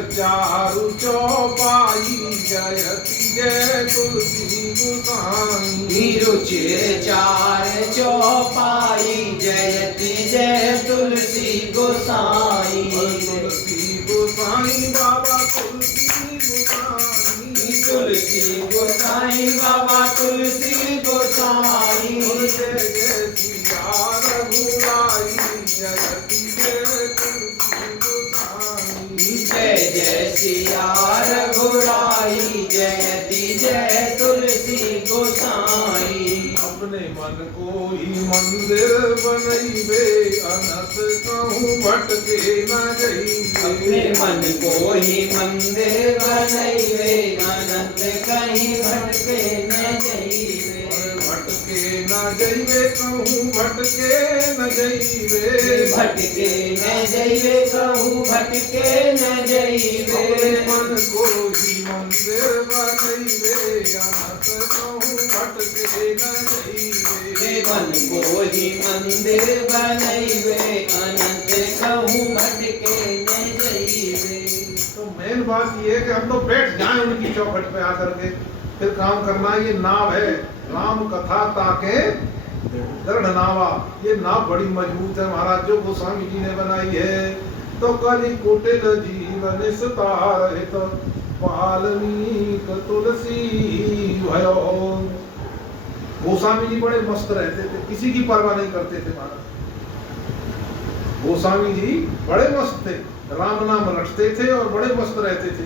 चारु चौपाई, जयति जय तुलसी गोसाई, रुचिर चार चौपाई, जयति जय तुलसी गोसाई। तुलसी गोसाई बाबा तुलसी गोसाई, तुलसी गोसाई बाबा तुलसी गोसाई। जय जय सिया रघुराई, जयति जय तुलसी गोसाई, जय जय सिया रघुराई, जयति जय तुलसी गोसाई। अपने मन को ही मंदिर बनैबे, अनंत कहूँ भटके न अपने जइबे। मन को ही मंदिर बनैबे, अनंत कहीं भटके न जइबे। भटके न जइबे कहूँ भटके न जइबे, भटके न जइबे कहूँ भटके न जइबे। अपने मन को ही मंदिर बनैबे, अनंत कहूँ भटके न जइबे। मन को ही मंदिर बनैबे, अनंत कहूँ भटके न जइबे। तो मेन बात ये है कि हम तो बैठ जाएं उनकी चौखट पे आकर के, फिर काम करना। ये नाव है राम कथा ताके दृढ़ नावा, ये नाव बड़ी मजबूत है महाराज, जो गोस्वामी जी ने बनाई है। तो कलि कुटिल जीवन सुतार हित, वाल्मीकि तुलसी भयो। गोस्वामी जी बड़े मस्त रहते थे, किसी की परवाह नहीं करते थे महाराज। गोस्वामी जी बड़े मस्त थे, राम नाम रटते थे और बड़े मस्त रहते थे।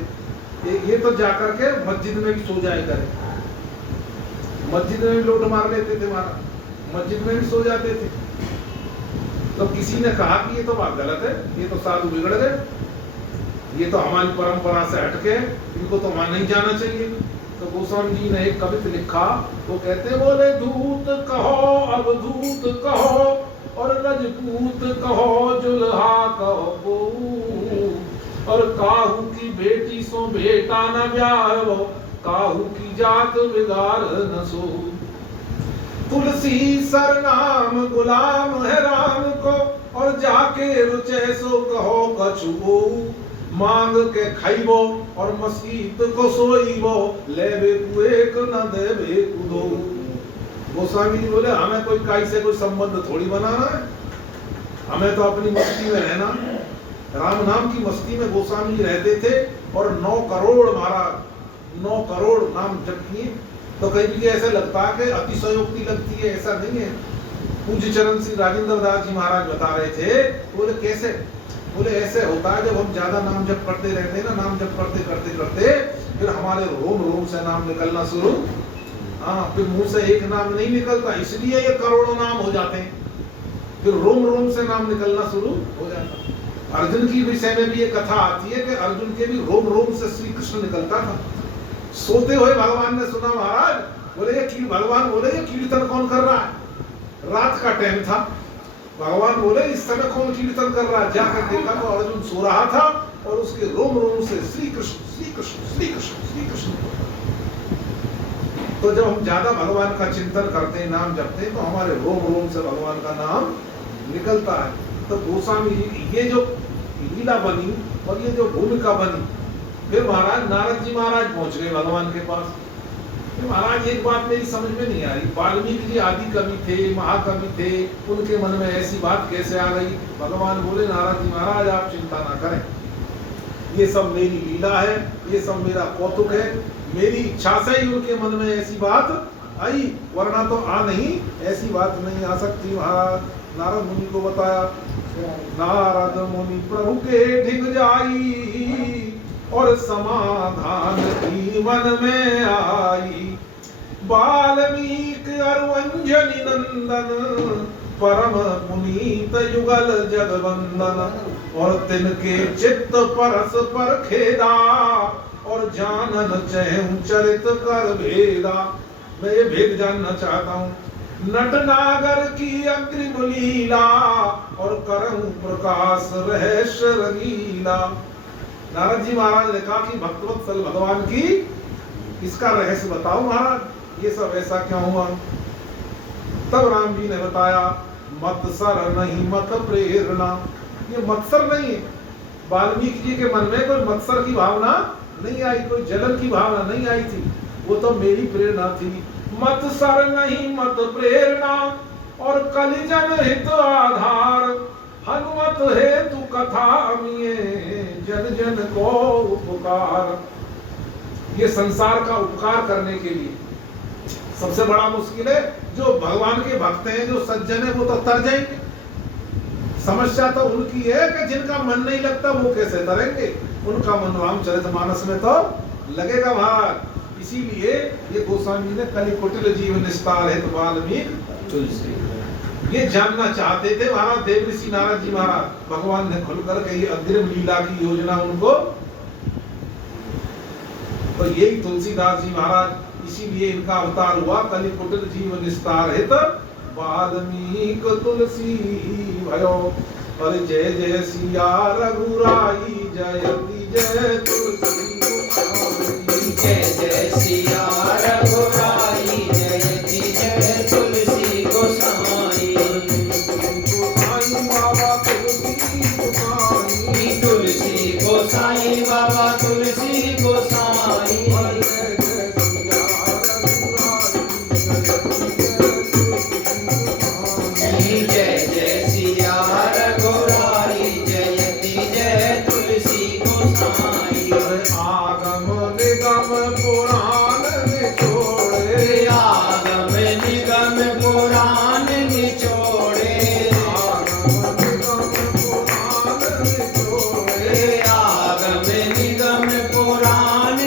ये तो जाकर के मस्जिद में भी सो जाए करे, मस्जिद में भी लोट मार लेते थे महाराज, मस्जिद में भी सो जाते थे। तो किसी ने कहा कि ये तो बात गलत है, ये तो साधु बिगड़ गए, ये तो हमारी परंपरा से हटके, इनको तो वहां नहीं जाना चाहिए। तो गोस्वामी जी ने एक कवित लिखा, वो कहते बोले दूत कहो अवधूत कहो और रजपूत कहो जुल्हा कहो, और काहू की बेटी सो बेटा न ब्याह, काहू की जात बिगाड़ न सो। तुलसी सरनाम गुलाम है राम को, और जाके रुचे सो कहो कछुओ, मांग के खाइबो और मस्जिद को सोईबो, लेबे को एक न देबे को दो। गोस्वामी जी बोले हमें कोई काई से कोई संबंध थोड़ी बनाना है, हमें तो अपनी मस्ती में रहना। राम नाम की मस्ती में गोस्वामी जी रहते थे और 9 करोड़ महाराज 9 करोड़ नाम जप किए। तो कहीं भी ऐसा लगता है कि अतिशयोक्ति लगती है, ऐसा नहीं है। पूज्य चरण श्री राजेंद्र दास जी महाराज बता रहे थे, बोले कैसे, बोले ऐसे होता है जब हम ज्यादा नाम जप करते रहते हैं ना, नाम जप करते करते करते फिर हमारे रोम रोम से नाम निकलना शुरू, हाँ फिर मुंह से एक नाम नहीं निकलता, इसलिए ये करोड़ों नाम हो जाते हैं, फिर रोम रोम से नाम निकलना शुरू हो जाता। अर्जुन की विषय में भी ये कथा आती है कि अर्जुन के भी रोम रोम से श्री कृष्ण निकलता था। सोते हुए भगवान ने सुना महाराज, बोले ये भगवान बोले ये कीर्तन कौन कर रहा है, रात का टाइम था, भगवान बोले इस समय कौन कीर्तन कर रहा है। जाकर देखा तो अर्जुन सो रहा था और उसके रोम रोम से श्री कृष्ण श्री कृष्ण श्री कृष्ण श्री कृष्ण। तो जब हम ज्यादा भगवान का चिंतन करते हैं, नाम जपते हैं, तो हमारे रोम रोम से भगवान का नाम निकलता है। तो गोस्वामी जी की ये जो लीला बनी और ये जो भूमिका बनी, फिर महाराज नारद जी महाराज पहुंच गए भगवान के पास। महाराज एक बात मेरी समझ में नहीं आ रही, वाल्मीकि जी आदि कवि थे, महाकवि थे, उनके मन में ऐसी बात कैसे आ गई। भगवान बोले नारद जी महाराज आप चिंता ना करें, ये सब मेरी लीला है, ये सब मेरा कौतुक है, मेरी इच्छा से ही उनके मन में ऐसी बात आई, वरना तो आ नहीं, ऐसी बात नहीं आ सकती। महाराज नारद मुनि को बताया, नारद मुनि प्रभु के ढिग जाई और समाधान की मन में आई। वाल्मीकि अरुंजनि नंदन परम पुनीत युगल जगवंदन, और तिनके चित्त परस पर खेदा और जानन चहु चरित कर भेदा। मैं ये भेद जानना चाहता हूँ, नट नागर की अग्रिम लीला और करहु प्रकाश रहस्य रंगीला। नारद जी महाराज ने कहा कि भक्तवत्सल भगवान की इसका रहस्य बताओ महाराज, ये सब ऐसा क्यों हुआ। तब राम जी ने बताया, मत्सर नहीं मत प्रेरणा, ये मत्सर नहीं है। वाल्मीकि जी के मन में कोई मत्सर की भावना नहीं आई, कोई जलन की भावना नहीं आई थी, वो तो मेरी प्रेरणा थी। मत्सर नहीं मत प्रेरणा और कलिजन हित आधार, हनुमत हेतु कथा अमिये जन जन को उपकार। ये संसार का उपकार करने के लिए सबसे बड़ा मुश्किल है। जो भगवान के भक्त हैं, जो सज्जन है, वो तो तर जाएंगे। समस्या तो उनकी है कि जिनका मन नहीं लगता वो कैसे तरेंगे, उनका मन रामचरितमानस में तो लगेगा महाराज। इसीलिए ये गोस्वामी ने कलि कुटिल जीव निस्तार है तो वाल्मीकि तुलसी, ये जानना चाहते थे महाराज देवऋषि नारद जी महाराज। भगवान ने खुलकर के ये अग्रिम लीला की योजना उनको, तो यही तुलसीदास जी महाराज, इसीलिए इनका अवतार हुआ कलि कुटिल जीव निस्तार है तो वाल्मीकि तुलसी भयो। और जय जय सिया रघुराई जयति जय तुलसी गोसाई। जय जय सिया रघुराई जयति जय तुलसी गोसाई। बाबा तुलसी गोसाई, तुलसी गोसाई बाबा तुलसी गोसाई। जय जय सिया रघुराई जयति जय तुलसी गोसाई। आगम निगम पुराण निचोड़े, आगम निगम पुराण निचोड़े। आगम निगम पुराण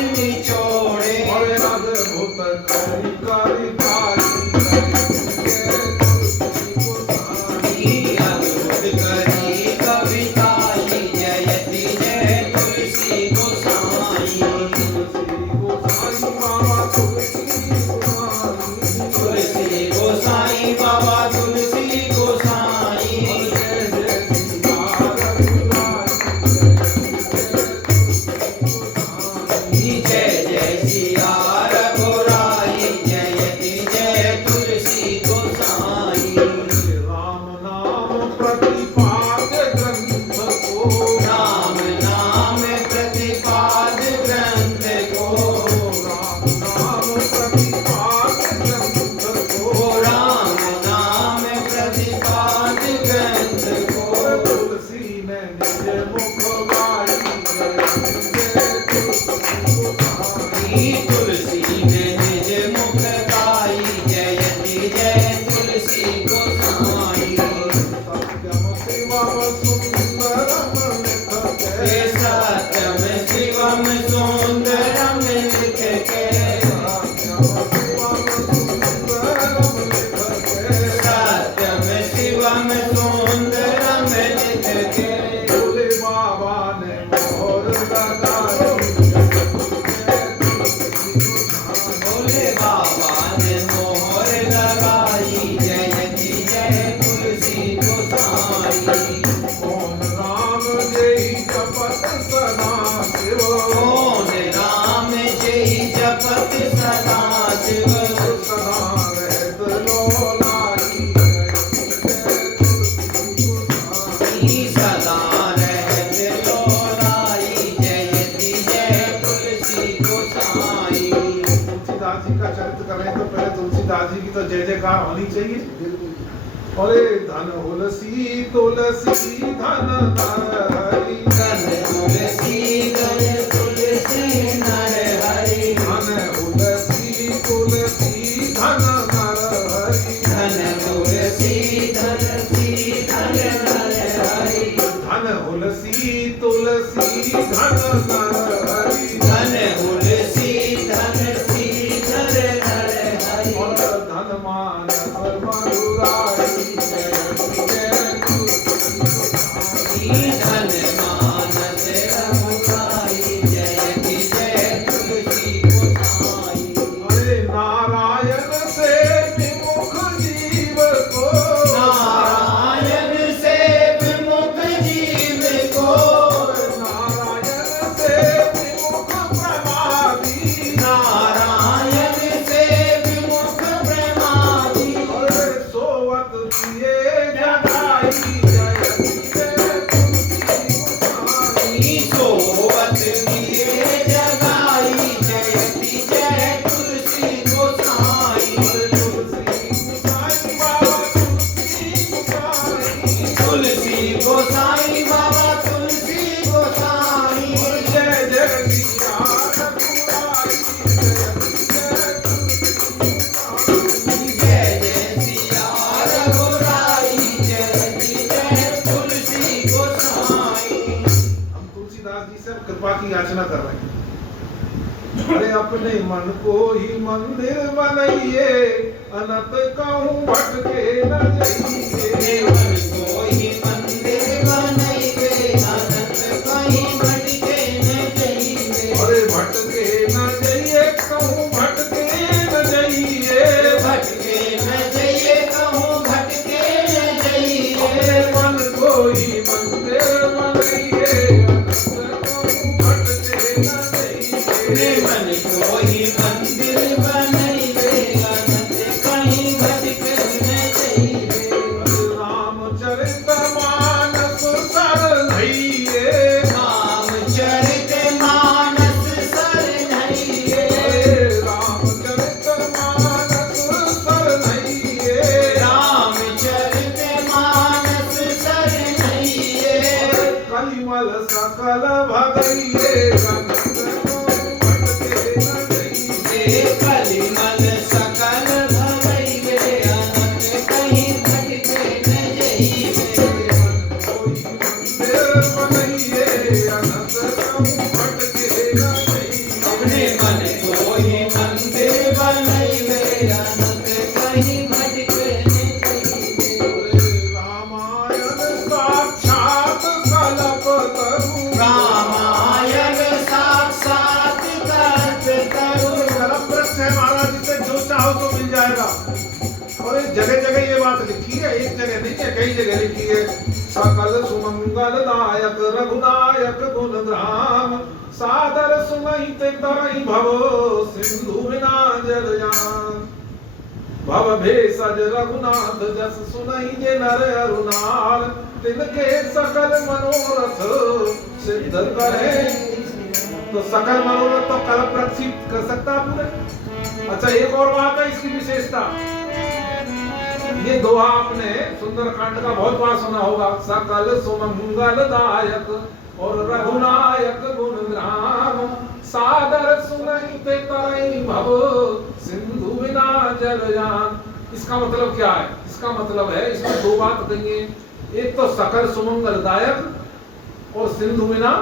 ने मोहर लगाई भोले बाबा ने मोहर लगाई जयति जय तुलसी गोसाई कौन राम जय जपत सदा शिव कौन राम जय जपत सदा शिव सदा रहत लोलाई सदा रहत लोलाई जयति जय तुलसी गोसाई तुलसीदास जी का चरित्र करें तो पहले तुलसीदास जी की तो जय जयकार होनी चाहिए। अरे धन तुलसी तुलसी धन नर हरि धन तुलसी नर हरि धन तुलसी तुलसी धन नर हरि धन तुलसी नर हरि धन तुलसी तुलसी धन नर हरि धन तुलसी नर हरि और धन मानस मधुराई जय धन मानस रघुराई जयति जय तुलसी गोसाई अरे नारायण से विमुख जीव को नारायण से विमुख जीव को नारायण से विमुख प्रमादी नारायण से विमुख प्रमादी अरे सोवत प्रिय जगाई जय तुलसी सोवत दिए जगाई जयति जय तुलसी गोसाई तुलसी गोसाई बाबा तुलसी गोसाई जय जय सिया जय जय सिया रघुराई जयति जय तुलसी गोसाई हम तुलसीदास जी से कृपा की याचना कर रहे हैं। अरे अपने मन को ही मंदिर बनाइए अनंत कहूँ भटके न जाइए देवन को ही मंदिर बनाइए अनंत कहीं भटके न जाइए अरे भटके न जाइए कहूँ भटके न जाइए भटके न जाइए कहूँ भटके न जाइए अपने मन को ही मंदिर बनाइए अनंत कहूँ भटके न अपने जाइए मन को ही मंदिर बनाइए अनंत कहीं भटके न जाइए Ramcharit Manas sir धइए Ramcharit Manas sir धइए Ramcharit Manas sir धइए Ramcharit Manas sir धइए कलिमल सकल भगइए अनंत को भटके न जाइए कलिमल सकल भगइए अनंत कहीं भटके न जाइए कोई मंदिर बनाइए अनंत कहूँ भटके न जाइए अपने मन को ही मंदिर बनाइए अनंत कहीं भटके न जाइए रामायण साक्षात कल्पतरु रामायण साक्षात कल्पतरु कलम वृक्ष है महाराज, जिसे जो चाहो तो मिल जाएगा। और इस जगह जगह ये बात लिखी है, एक जगह नहीं है, कई जगह लिखी है। सकल सुमंगल दायक रघुनायक गुण ग्राम सादर सुनहि ते तरहि भव सिंधु बिना जल जान भव भेषज रघुनाथ जस सुनहि जे नर अरुणाल तिनके सकल मनोरथ सिद्ध करे। तो सकल मनोरथ तो कल्प रक्षित कर सकता पूरे। अच्छा, एक और बात है इसकी विशेषता, ये दोहा आपने सुंदरकांड का बहुत बार सुना होगा। सकल सुमंगल दायक और रघुनायक गुण ग्राम सादर सुनहि ते तरहि भव सिंधु बिना जल जान। इसका मतलब क्या है? इसका मतलब है, इसमें दो बात कही है। एक तो सकल सुमंगल दायक और सिंधु बिना,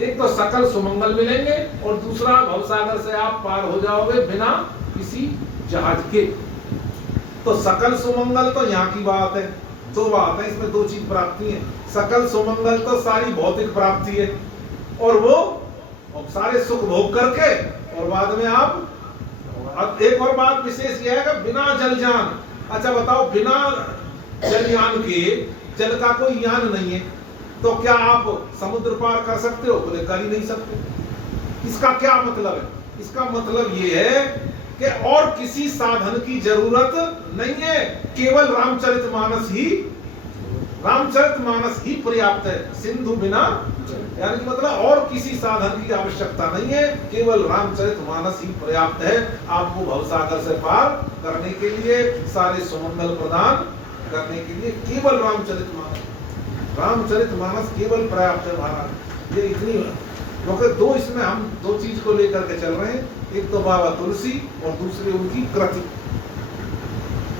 एक तो सकल सुमंगल मिलेंगे और दूसरा भवसागर से आप पार हो जाओगे बिना किसी जहाज के। तो सकल सुमंगल तो यहाँ की बात है, दो बात है इसमें, दो चीज प्राप्ति है। सकल सुमंगल तो सारी भौतिक प्राप्ति है, और वो सारे सुख भोग करके और बाद में आप। अब एक और बात विशेष यह है कि बिना जलयान, अच्छा बताओ, बिना जलयान के, जल का कोई यान नहीं है, तो क्या आप समुद्र पार कर सकते हो? बोले कर ही नहीं सकते। इसका क्या मतलब है? इसका मतलब ये है कि और किसी साधन की जरूरत नहीं है, केवल रामचरितमानस ही पर्याप्त है। सिंधु बिना, यानी कि मतलब और किसी साधन की आवश्यकता नहीं है, केवल रामचरितमानस ही पर्याप्त है आपको भवसागर से पार करने के लिए, सारे सुमंगल प्रदान करने के लिए। केवल रामचरितमानस केवल पर्याप्त है महाराज। ये इतनी, क्योंकि दो इसमें हम दो चीज को लेकर के चल रहे हैं, एक तो बाबा तुलसी और दूसरी उनकी कृति।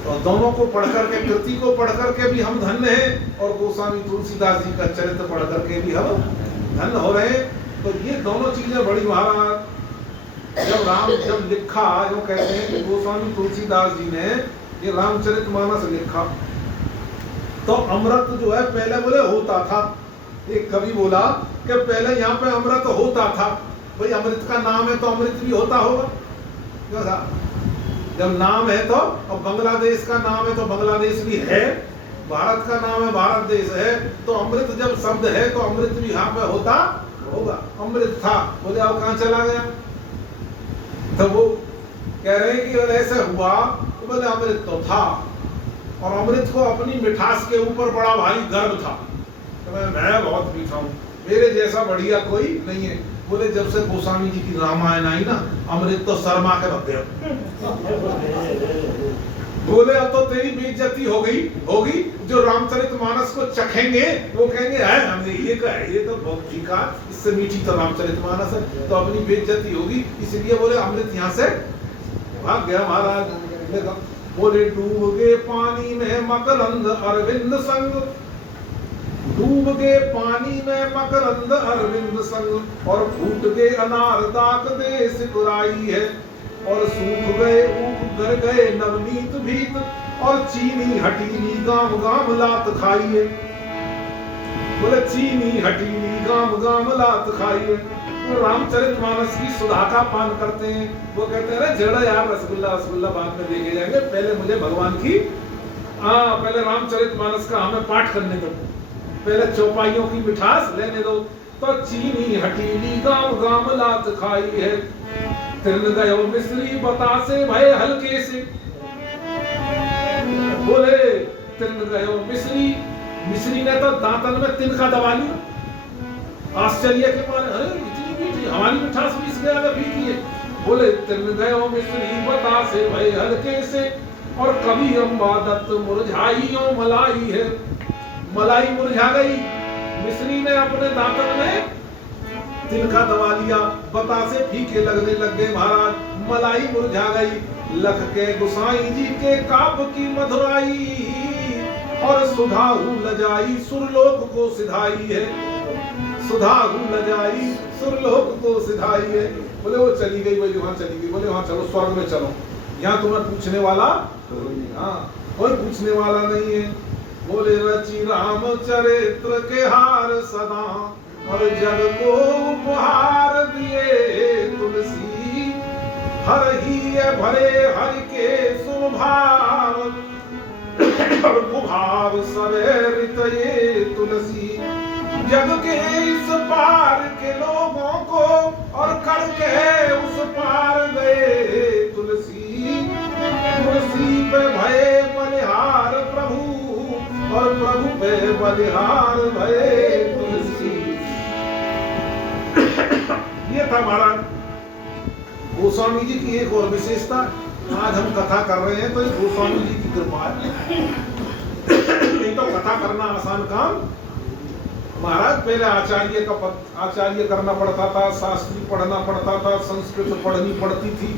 तो दोनों को पढ़ करके, कृति को पढ़ करके भी हम धन्य हैं, और गोस्वामी तुलसीदास जी का चरित्र पढ़ करके भी हम धन्य हो रहे हैं। तो ये दोनों चीजें बड़ी महाराज। जब लिखा, जो कहते हैं कि गोस्वामी तुलसीदास जी ने ये रामचरितमानस लिखा, तो अमृत जो है पहले बोले होता था। एक कवि बोला कि पहले यहाँ पे अमृत होता था। भाई अमृत का नाम है तो अमृत भी होता होगा, क्यों था? जब नाम है तो, अब बांग्लादेश का नाम है तो बांग्लादेश भी है, भारत का नाम है भारत देश है, तो अमृत जब शब्द है तो अमृत भी यहाँ पे होता होगा। अमृत था, बोले अब कहाँ चला गया? तो वो कह रहे हैं कि ऐसे हुआ, तो बोले अमृत तो था, और अमृत को अपनी मिठास के ऊपर बड़ा भारी गर्व था। तो मैं बहुत मीठा हूँ, मेरे जैसा बढ़िया कोई नहीं है। बोले जब से गोस्वामी जी की रामायण आई ना, अमृत तो शर्मा के भग गया। बोले अब तो तेरी बेइज्जती होगी। जो रामचरितमानस को चखेंगे वो कहेंगे है हमने ये कहा, ये तो बहुत फीका, इससे मीठी तो रामचरितमानस है, तो अपनी बेइज्जती होगी, इसलिए बोले अमृत यहाँ से भाग गया महाराज। बोले डूब गए पानी में मकरंद अरविंद संग, डूब गए पानी में मकरंद अरविंद संग, और फूट गए अनार दाक देश बुराई है, और सूख गए ऊख कर गए नवनीत भीत, और चीनी हटीनी गाम गाम लात खाइए। बोले चीनी हटीनी गाम गाम लात खाइए। तो रामचरितमानस की सुधा का पान करते हैं। वो कहते हैं जड़ा यार रसगुल्ला बाद में देखे जाएंगे, पहले मुझे भगवान की पहले रामचरितमानस का हमें पाठ करने दो, पहले चौपाइयों की मिठास लेने दो। तो चीनी हटीनी गाम गाम लात खाई है, तिन गयो मिश्री बतासे भय हल्के से। बोले तिन गयो मिश्री ने तो दांतन में तिनका दबा लिया। आश्चर्य के मारे, अरे इतनी मीठी, हमारी मिठास भी इसके आगे फीकी है। बोले तिन गयो मिश्री बतासे भय हल्के से, और कभी अम्बा दत्त मुरझाइयों मलाई है। मलाई मुरझा गई, मिश्री ने अपने दांतन में तिनका दबा लिया, बतासे फीके लगने लग गए महाराज, मलाई मुरझा गई। लख के गुसाई जी के काव्य की मधुराई, और सुधाहु लजाई सुरलोक को सिधाई है। सुधाहु लजाई सुरलोक को सिधाई है। बोले वो चली गई, वही वहां चली गई। बोले वहां चलो, स्वर्ग में चलो, यहाँ तुम्हें पूछने वाला, हाँ कोई पूछने वाला नहीं है। बोले रचि रामचरित्र के हार सदा, और जग को उपहार दिए तुलसी, हर ही भरे हरि के स्वभाव, और कुभाव सवेरित ये तुलसी। जग के इस पार के लोगों को, और करके उस पार गए तुलसी। तुलसी पे भये बलिहार प्रभु, और प्रभु पे बलिहार भये तुलसी। ये था महाराज गोस्वामी जी की एक और विशेषता। आज हम कथा कर रहे हैं तो ये गोस्वामी जी की कृपा है। नहीं तो कथा करना आसान काम महाराज, पहले आचार्य करना पड़ता था, शास्त्री पढ़ना पड़ता था, संस्कृत पढ़नी पड़ती थी,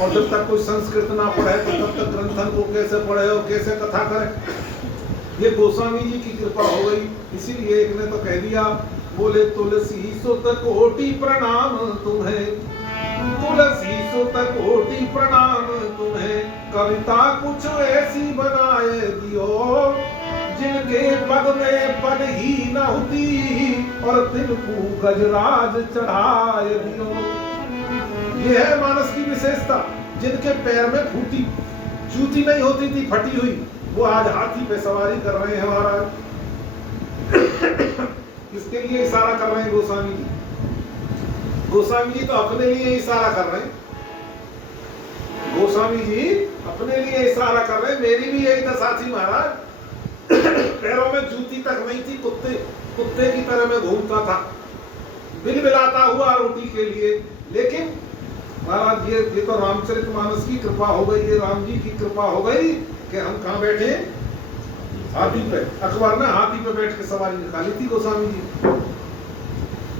और जब तक कोई संस्कृत ना पढ़े तो तब तक ग्रंथन को कैसे पढ़े और कैसे कथा करे। ये गोस्वामी जी की कृपा हो गई, इसीलिए एक ने तो कह दिया, बोले तुलसी सुत कोटि प्रणाम तुम्हें, तुलसी सुत कोटि प्रणाम तुम्हें, कविता कुछ ऐसी बनाए दियो, जिनके पद में पद ही न होती और तिनको गजराज चढ़ाए दियो। ये है मानस की विशेषता। जिनके पैर में फूटी जूती नहीं होती थी, फटी हुई, वो आज हाथी पे सवारी कर रहे हैं महाराज। किसके लिए इशारा कर रहे हैं गोस्वामी जी? गोस्वामी जी तो अपने लिए इशारा कर रहे हैं। गोस्वामी जी अपने लिए इशारा कर रहे हैं। मेरी भी यही दशा थी महाराज। पैरों में जूती तक नहीं थी, कुत्ते की तरह मैं घूमता था, बिलबिलाता हुआ रोटी के लिए। लेकिन महाराज ये तो रामचरितमानस की कृपा हो गई, ये राम जी की कृपा हो गई कि हम कहाँ बैठे, हाथी पे। अखबार में हाथी पे बैठ के सवारी निकाली थी गोस्वामी जी।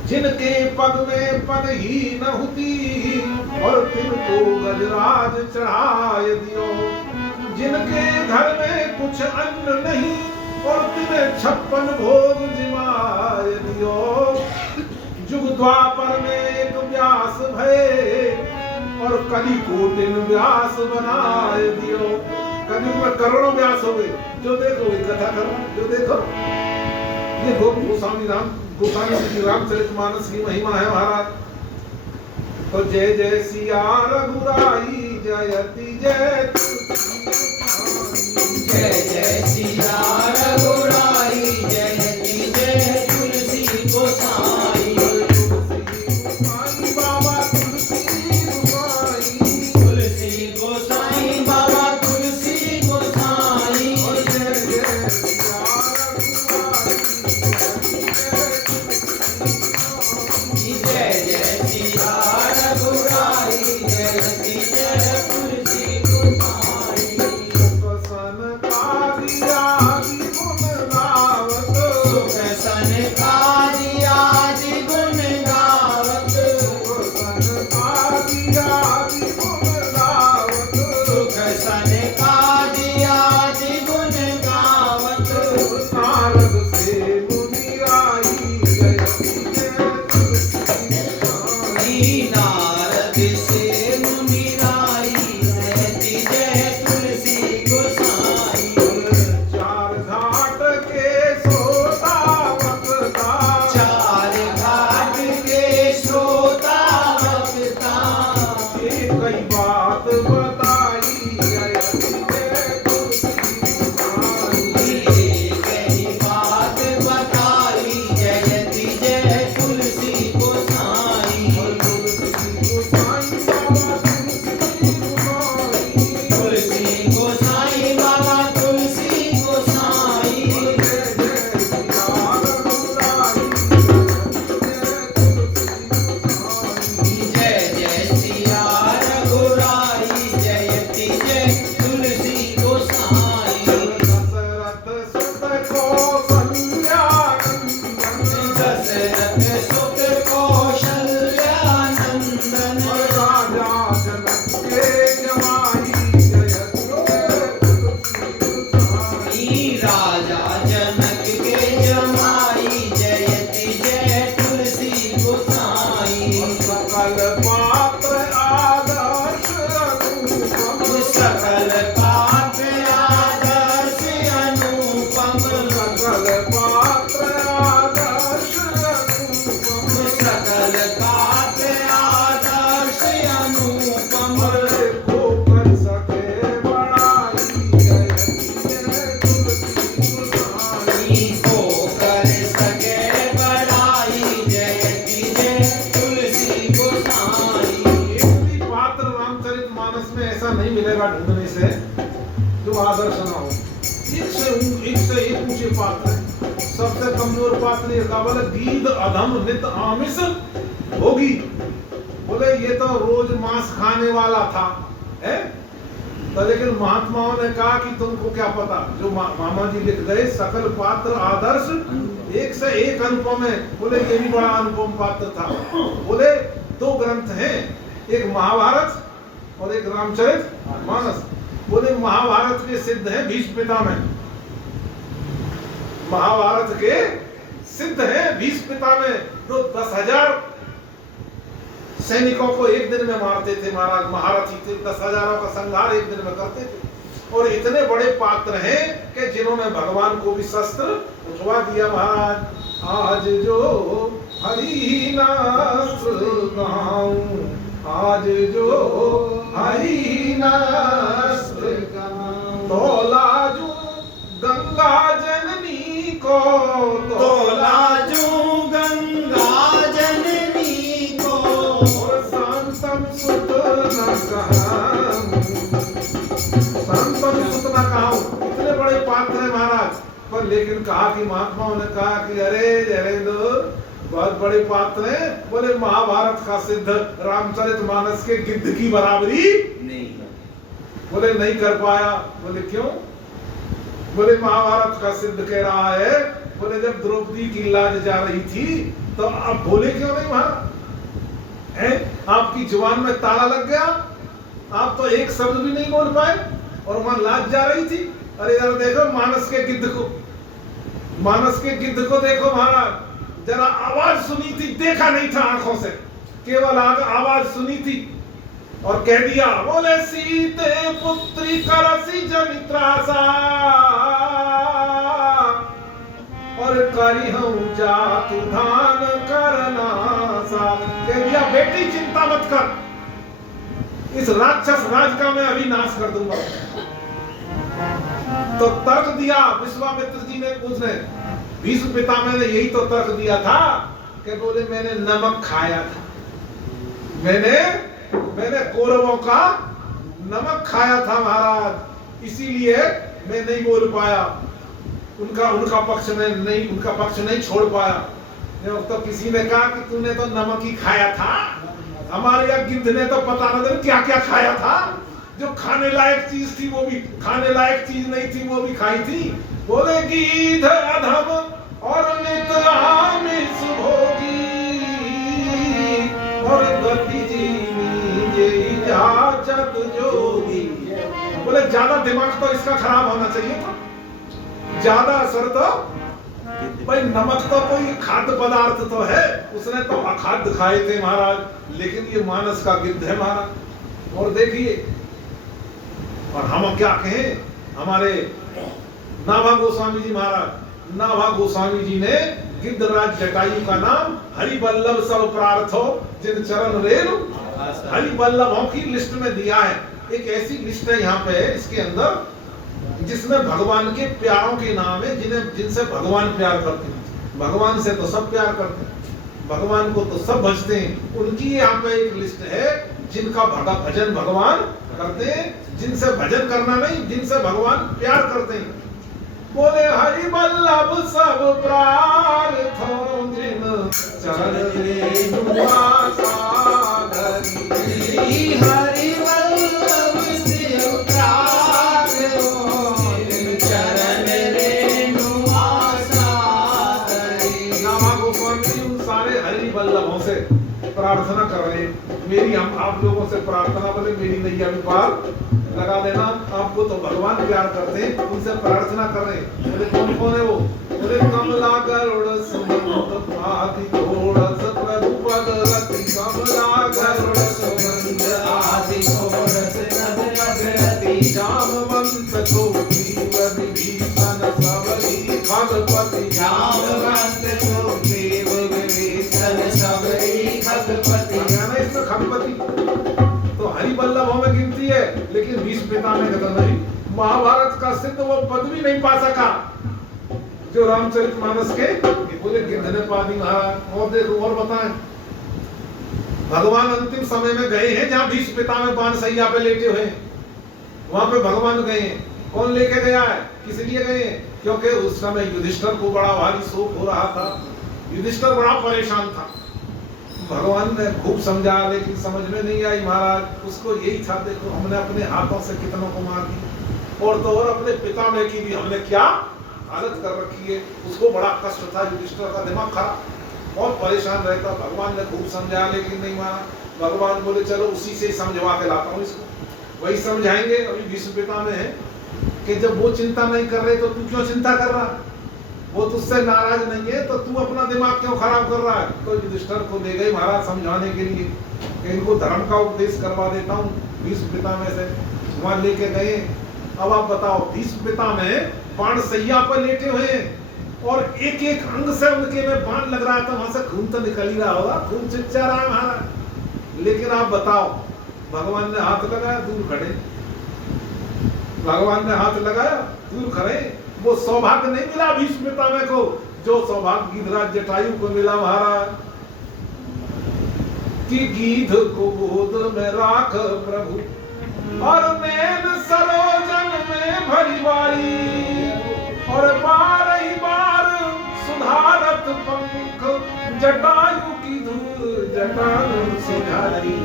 जिनके पग में पद ही न होती और तिनको गजराज चढ़ाए दियो। जिनके घर में कुछ अन्न नहीं और तिन्हें 56 भोग जिमाए दियो। जुग द्वापर में एक व्यास भय और कली को दिन व्यास बनाए दियो। कली में करोड़ों व्यास हो गए। जो देखो वही कथा करो, जो देखो। ये गोस्वामी जी रामचरितमानस की महिमा है महाराज। तो जय जय सिया रघुराई जयति जय। जय जय सिया रघुराई जयति जय तुलसी गोसाई। बाबा तुलसी गोसाई, तुलसी गोसाई बाबा तुलसी गोसाई। जय जय सिया जय जय सिया रघुराई जयति जय तुलसी गोसाई। सन कादियादि गुण गावत, सुख सनकादियादि गुण गावत। सन कादियादि गुण गावत। सुख सनकादियादि गुण गावत। नारद से मुनि आई जयति जय तुलसी गोसाई। नारद से मुनि राई जयति जय तुलसी गोसाई। चार घाट के सोता वक्ता, चार घाट के श्रोता वक्ता। कई बात बताई जयति जय तुलसी गोसाई। कई बात बताई जयति जय तुलसी गोसाई। तुलसी गोसाई बाबा तुलसी गोसाई। जय जय सिया रघुराई जयति जय तुलसी गोसाई। दशरथ सुत कौसल्यानंदन, दशरथ सुत कौशल्यानंदन। राजा जनक के जमाई जयति जय तुलसी गोसाई। राजा जनक के जमाई जयति जय तुलसी गोसाई। सकल पात्र आदर्श अनुपम, सकल पात्र आदर्श अनुपम। सकल पात्र आदर्श अनुपम। सकल पात्र आदर्श अनुपम। को कर सके बड़ाई जयति जय तुलसी गोसाई। को कर सके बड़ाई जयति जय तुलसी गोसाई। एक भी पात्र रामचरितमानस में ऐसा नहीं मिलेगा ढूंढने से जो आदर्श ना हो। एक से एक ऊंचे पात्र हैं। सबसे कमजोर पात्र ये का बोले गीध अधम नित आमिष होगी। बोले ये तो रोज मांस खाने वाला था, है? तो लेकिन महात्माओं ने कहा कि तुमको क्या पता, जो मामा जी लिख गए सकल पात्र आदर्श एक से एक अनुपम है। बोले ये भी बड़ा अनुपम पात्र था। बोले 2 ग्रंथ हैं, एक महाभारत और एक रामचरितमानस। बोले महाभारत के सिद्ध हैं भीष्म पितामह, महाभारत के सिद्ध हैं भीष्म पितामह, जो 10,000 सैनिकों को एक दिन में मारते थे महाराज। महारथी थे, 10,000 का संहार एक दिन में करते थे। और इतने बड़े पात्र हैं कि जिन्होंने भगवान को भी शस्त्र उठवा दिया। महाराज आज जो हरि नास्त्र गाऊं, आज जो हरि नास्त्र गाऊं, तो लाजू गंगा जननी को, तो लाजू गंगा जननी को, और शांतम सुत न कहूं, शांतम सुत न कहूं। इतने बड़े पात्र हैं महाराज, पर लेकिन कहा कि महात्माओं ने कहा कि अरे अरे बहुत बड़े पात्र हैं। बोले महाभारत का सिद्ध रामचरितमानस के गिद्ध की बराबरी नहीं। बोले नहीं कर पाया। बोले क्यों? बोले महाभारत का सिद्ध कह रहा है, बोले जब द्रौपदी की लाज जा रही थी तो आप बोले क्यों नहीं महाराज? हैं? आपकी जुबान में ताला लग गया, आप तो एक शब्द भी नहीं बोल पाए और वहां लाज जा रही थी। अरे यार देखो मानस के गिद्ध को, मानस के गिद्ध को देखो महाराज, जरा आवाज सुनी थी, देखा नहीं था आंखों से, केवल आवाज सुनी थी और कह दिया बोले सीते पुत्री करसी जनित्रासा, और करी हम जातु धान करना सा। कह दिया बेटी चिंता मत कर, इस राक्षस राज का मैं अभी नाश कर दूंगा। तो तर्क दिया विश्वामित्र जी ने, उसने भीष्म पितामह ने यही तो तर्क दिया था कि बोले मैंने नमक खाया था, मैंने कौरवों का नमक खाया था महाराज, इसीलिए मैं नहीं बोल पाया, उनका पक्ष नहीं छोड़ पाया। तो किसी ने कहा कि तूने तो नमक ही खाया था, हमारे यहाँ गिद्ध ने तो पता न क्या क्या खाया था, जो खाने लायक चीज थी वो भी, खाने लायक चीज नहीं थी वो भी खाई थी। बोले गिद्ध अधम और नित आमिष भोगी, और गति जीवी जे इजाजत जोगी। बोले ज्यादा दिमाग तो इसका खराब होना चाहिए था, ज्यादा असर तो, भाई नमक तो कोई खाद्य पदार्थ तो है, उसने तो अखाद्य खाए थे महाराज, लेकिन ये मानस का गिद्ध है महाराज। और देखिए, और हम क्या कहें, हमारे नाभा गोस्वामी जी महाराज, नाभा गोस्वामी जी ने गिद्धराज जटायु का नाम हरि बल्लभ सब प्रार्थो जिन चरण रेणु, हरि बल्लभों की लिस्ट में दिया है। एक ऐसी लिस्ट है यहाँ पे इसके अंदर जिसमें भगवान के प्यारों के नाम है, जिनसे भगवान प्यार करते हैं। भगवान से तो सब प्यार करते हैं, भगवान को तो सब भजते हैं, उनकी यहाँ पे एक लिस्ट है जिनका भजन भगवान करते हैं, जिनसे भजन करना नहीं, जिनसे भगवान प्यार करते हैं। बोले हरि बल्लभ सब प्रार्थो जिन चरण रेणु आशा धरी, हरि वल्लभ शिव प्रार्थो जिन चरण रेणु आशा धरी। नामा गोस्वामी जी उन सारे हरि बल्लभों से प्रार्थना कर रहे हैं, मेरी हम आप लोगों से प्रार्थना, बोले मेरी नैया भी पार लगा देना। आपको तो भगवान प्यार करते हैं, उनसे प्रार्थना कर रहे हैं। बोले कौन कौन है वो? बोले कमला गरुड़ सुमंत आदि घोड़स प्रभु पद रति, कमला गरुड़ सुमंत आदि घोड़स रति, जामवंत को ग्रीव विभीषण सबरी खगपति, जामवंत को ग्रीव विभीषण सबरी खगपति। इसमें खगपति तो हरि बल्लभों में गिनती है, लेकिन भीष्म पितामह का तो नहीं। महाभारत का सिद्ध वो पद भी नहीं पा सका जो रामचरितमानस के बोले गिद्ध ने पा दी महाराज। और देखो और बताएं, भगवान अंतिम समय में गए हैं जहां भीष्म पितामह बाणसैया पे लेटे हुए हैं, वहां पे भगवान गए हैं। कौन लेके गया है? किस लिए गए हैं? क्योंकि उस समय युधिष्ठिर को बड़ा भारी शोक हो रहा था, युधिष्ठिर बड़ा परेशान था। भगवान ने खूब समझाया लेकिन समझ में नहीं आई महाराज। उसको यही था, देखो हमने अपने हाथों से कितनों को मार दी, और तो और अपने पितामह की भी हमने क्या हालत कर रखी है। उसको बड़ा कष्ट था, युधिष्ठिर का दिमाग खराब, बहुत परेशान रहता। भगवान ने खूब समझाया लेकिन नहीं माना। भगवान बोले चलो उसी से समझवा के लाता हूँ इसको, वही समझाएंगे। अभी भीष्म पितामह है कि जब वो चिंता नहीं कर रहे तो तू क्यों चिंता कर रहा? वो तुझसे नाराज नहीं है तो तू अपना दिमाग क्यों खराब कर रहा है? तो युधिष्ठिर को ले गए महाराज समझाने के लिए कि इनको धर्म का उपदेश करवा देता हूँ भीष्म पितामह से। वहां लेके गए अब आप बताओ, भीष्म पितामह बाण सैया पर लेटे हुए हैं और एक एक अंग से उनके में बाण लग रहा था, वहां से खून तो निकल ही रहा होगा, खून चिपचा रहा है महाराज। लेकिन आप बताओ, भगवान ने हाथ लगाया, दूर खड़े। भगवान ने हाथ लगाया, दूर खड़े। वो सौभाग्य नहीं मिला भीष्म पितामह को जो सौभाग्य गीधराज जटायु को मिला महाराज, कि गीध को गोद में राख प्रभु और नैन सरोजन में भरी बारी, और बार ही बार सुधारत पंख जटायु की धूल जटायु सुधारी,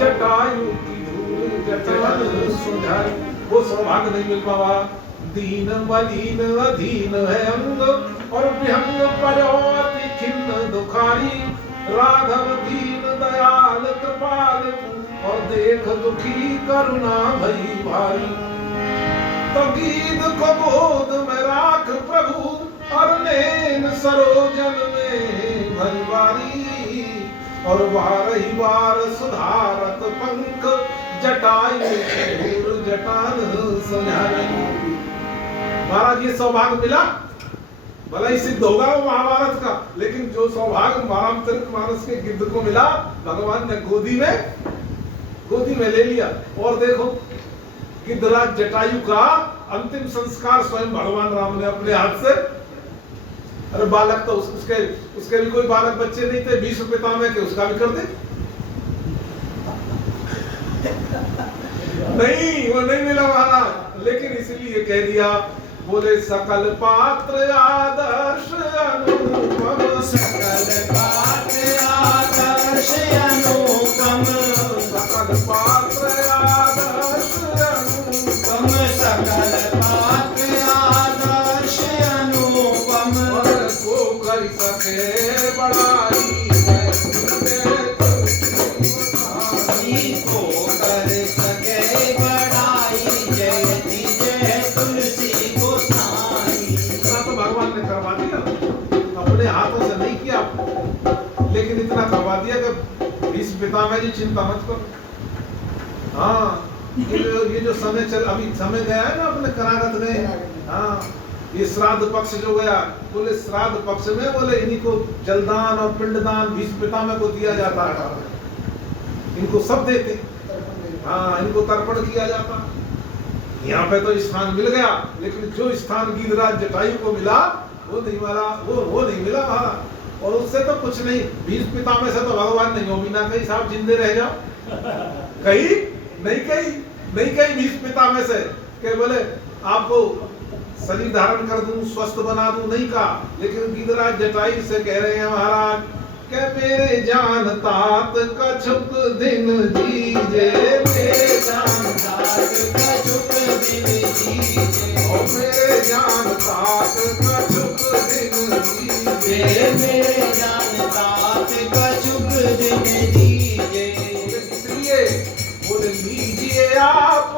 जटायु की धूल जटायु सुधारी। वो सौभाग्य नहीं मिल पावा। दीन बलीन अधीन है अंग और विहंग परोति खिन्न दुखारी, राघव दीन दयाल कृपाल और देख दुखी करुणा भई भारी। तो गीध को गोद में राख प्रभु और नैन सरोजन में भरी बारी, और बार ही बार सुधारत पंख जटायु जटान सुधारी। महाराज ये सौभाग्य मिला, भला ही सिद्ध होगा वो महाभारत का, लेकिन जो सौभाग्य रामचरितमानस के गिद्ध को मिला, भगवान ने गोदी में ले लिया। और देखो, गिद्धराज जटायु का अंतिम संस्कार स्वयं भगवान राम ने अपने हाथ से। अरे बालक तो उसके भी कोई बालक बच्चे नहीं थे भीष्म पितामह के, उसका भी कर दे। नहीं, वो नहीं मिला महाराज, लेकिन इसलिए कह दिया, बोले सकल पात्र आदर्श अनुपम, सकल पात्र आदर्श अनुपम, सकल पात्र आदर्श अनुपम, सकल पात्र आदर्श अनुपम, को कर सके बड़ाई को कर सके बड़ाई, जयति जय तुलसी गोसाई। तो भगवान ने करवा दिया, अपने हाथों से नहीं किया, लेकिन इतना करवा दिया कि भीष्म पितामह जी चिंता मत करो। हाँ, ये जो समय चल, अभी समय गया है ना, अपने करागत गए। हाँ, ये श्राद्ध पक्ष जो गया, बोले श्राद्ध पक्ष में बोले इन्हीं को जलदान और पिंडदान भीष्म पितामह को दिया जाता है, इनको सब देते। हाँ, इनको तर्पण किया जाता। यहाँ पे तो स्थान मिल गया, लेकिन जो स्थान गीधराज जटायु को मिला वो नहीं मिला, वो नहीं मिला महाराज। और उससे तो कुछ नहीं, भीष्म पितामह से तो भगवान नहीं हो, बिना कहीं साहब जिंदे रह जाओ। नहीं कही भीष्म पितामह से कि बोले आपको शरीर धारण कर दूं, स्वस्थ बना दूं, नहीं कहा। लेकिन गीधराज जटायु से कह रहे हैं महाराज के मेरे जान तात कछुक दिन जीजे, मेरे जान तात कछुक दिन जीजे, और मेरे जान तात कछुक दिन जीजे, मेरे जान तात कछुक दिन जीजे। इसलिए बोले लीजिए आप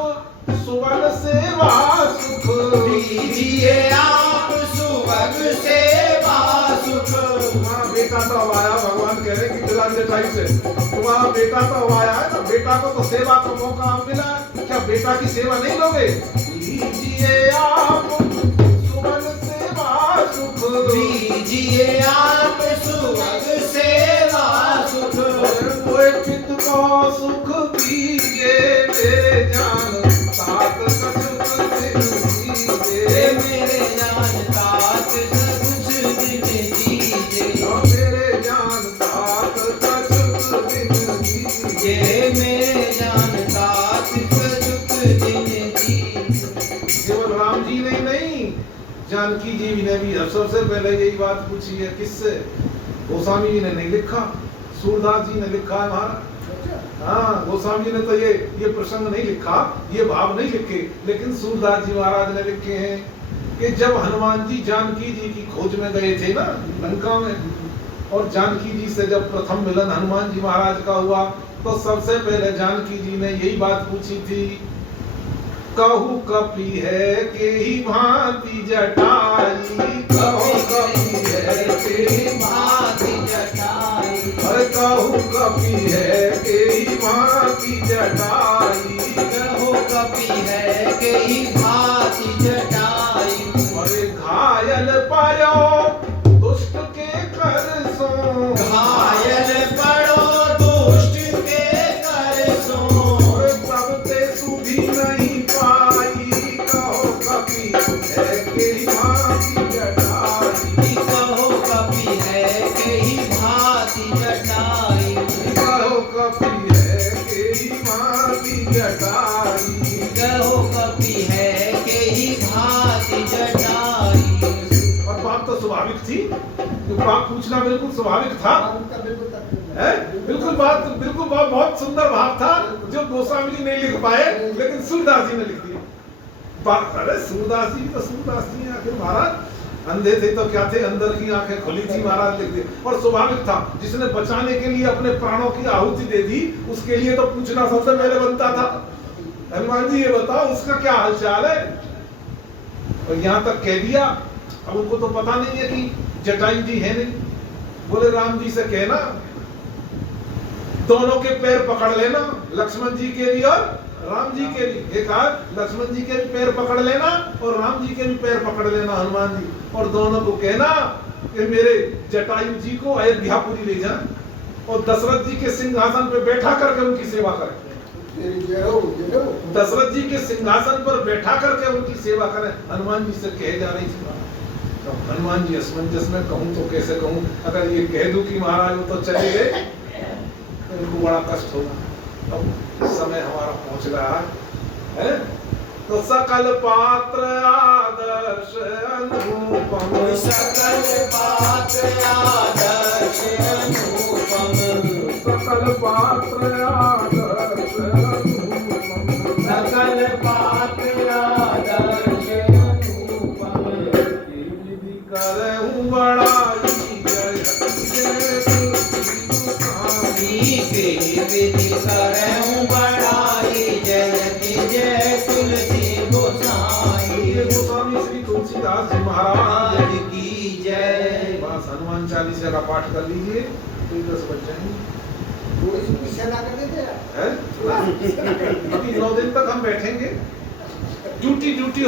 सुवन सेवा सुख, लीजिए आप सुवग सेवा सुख। तुम्हारा बेटा तो अब आया, भगवान कह रहे कि गीधराज जटायु से, तुम्हारा बेटा तो अब आया है ना, बेटा को तो सेवा का मौका मिला, क्या बेटा की सेवा नहीं लोगे? लीजिए आप सुवन सेवा सुख, लीजिए आप सुवग सेवा सुख। कोई पित को सुख दीजिए, मेरे जान तात कछुक दिन जीजे, मेरे जान तात कुछ दिन जीजे, मेरे जान तात कछुक दिन जीजे, मेरे जान तात कछुक दिन जीजे। केवल राम जी ने ही नहीं, जानकी जी ने भी सबसे पहले यही बात पूछी है। किससे? गोस्वामी जी ने नहीं लिखा, सूरदास जी ने लिखा है महाराज। हाँ, गोस्वामी जी ने तो ये प्रसंग नहीं लिखा, ये भाव नहीं लिखे, लेकिन सूरदास जी महाराज ने लिखे हैं कि जब हनुमान जी जानकी जी की खोज में गए थे ना लंका में, और जानकी जी से जब प्रथम मिलन हनुमान जी महाराज का हुआ, तो सबसे पहले जानकी जी ने यही बात पूछी थी, कहू कपि है के ही भांति जटाई, कहू कपि है के ही भांति जटाई, कहू कपि है के ही भांति जटाई, कहू कपि है के ही भांति जटायु। और घायल पायो दुष्ट के कर सो, घायल पड़ो दुष्ट के कर सो। और तब ते सुधि नहीं पाई, कहो कपि है के ही भांति जटाई। कहो कपि है के ही भांति जटाई। कहो कपि है के ही भांति जटाई। कहो कपि है के ही भांति जटाई। और बात तो स्वाभाविक थी, जो बात पूछना बिल्कुल स्वाभाविक था, है? बिल्कुल बात बहुत सुंदर भाव था जो गोस्वामी जी नहीं लिख पाए, लेकिन सूरदास जी ने लिख दिया। अरे सूरदास जी तो सूरदास जी आखिर महाराज अंधे थे तो क्या थे, अंदर की आंखें खुली थी, महाराज लिख दिए। और स्वाभाविक था, जिसने बचाने के लिए अपने प्राणों की आहुति दे दी, उसके लिए तो पूछना सबसे पहले बनता था, हनुमान जी ये बताओ उसका क्या हालचाल है। और यहाँ तक कह दिया, अब उनको तो पता नहीं है कि जटायु जी है नहीं। बोले राम जी से कहना दोनों के पैर पकड़ लेना, लक्ष्मण जी के भी और राम जी के भी। एक हाथ लक्ष्मण जी के भी पैर पकड़ लेना और राम जी के भी पैर पकड़ लेना हनुमान जी, और दोनों को कहना कि मेरे जटायु जी को अयोध्यापुरी ले जाएं और दशरथ जी के सिंहासन पर बैठा करके उनकी सेवा करें। दशरथ जी के सिंहासन पर बैठा करके उनकी सेवा करें, हनुमान जी से कहे जा रही थी। तो हनुमान जी असमंजस में कहूं तो कैसे कहूं, अगर ये कह दूं कि महाराज वो तो चले गए तो इनको बड़ा कष्ट होगा। अब समय हमारा पहुंच रहा है, तो सकल पात्र आदर्श अनुपम, सकल पात्र आदर्श अनुपम। सकल पात्र आदर्श अनुपम, सकल पात्र आदर्श अनुपम। विधि करहूं बड़ाई जय जय तुलसी गोसाई। विधि करहूं बड़ाई जयति जय तुलसी गोसाई। ये गोस्वामी श्री तुलसीदास जी महाराज आज की जय। बस हनुमान चालीसा का पाठ कर लीजिए, तो 10 बज जाएंगे। है? अभी 9 दिन तक हम बैठेंगे, ड्यूटी होती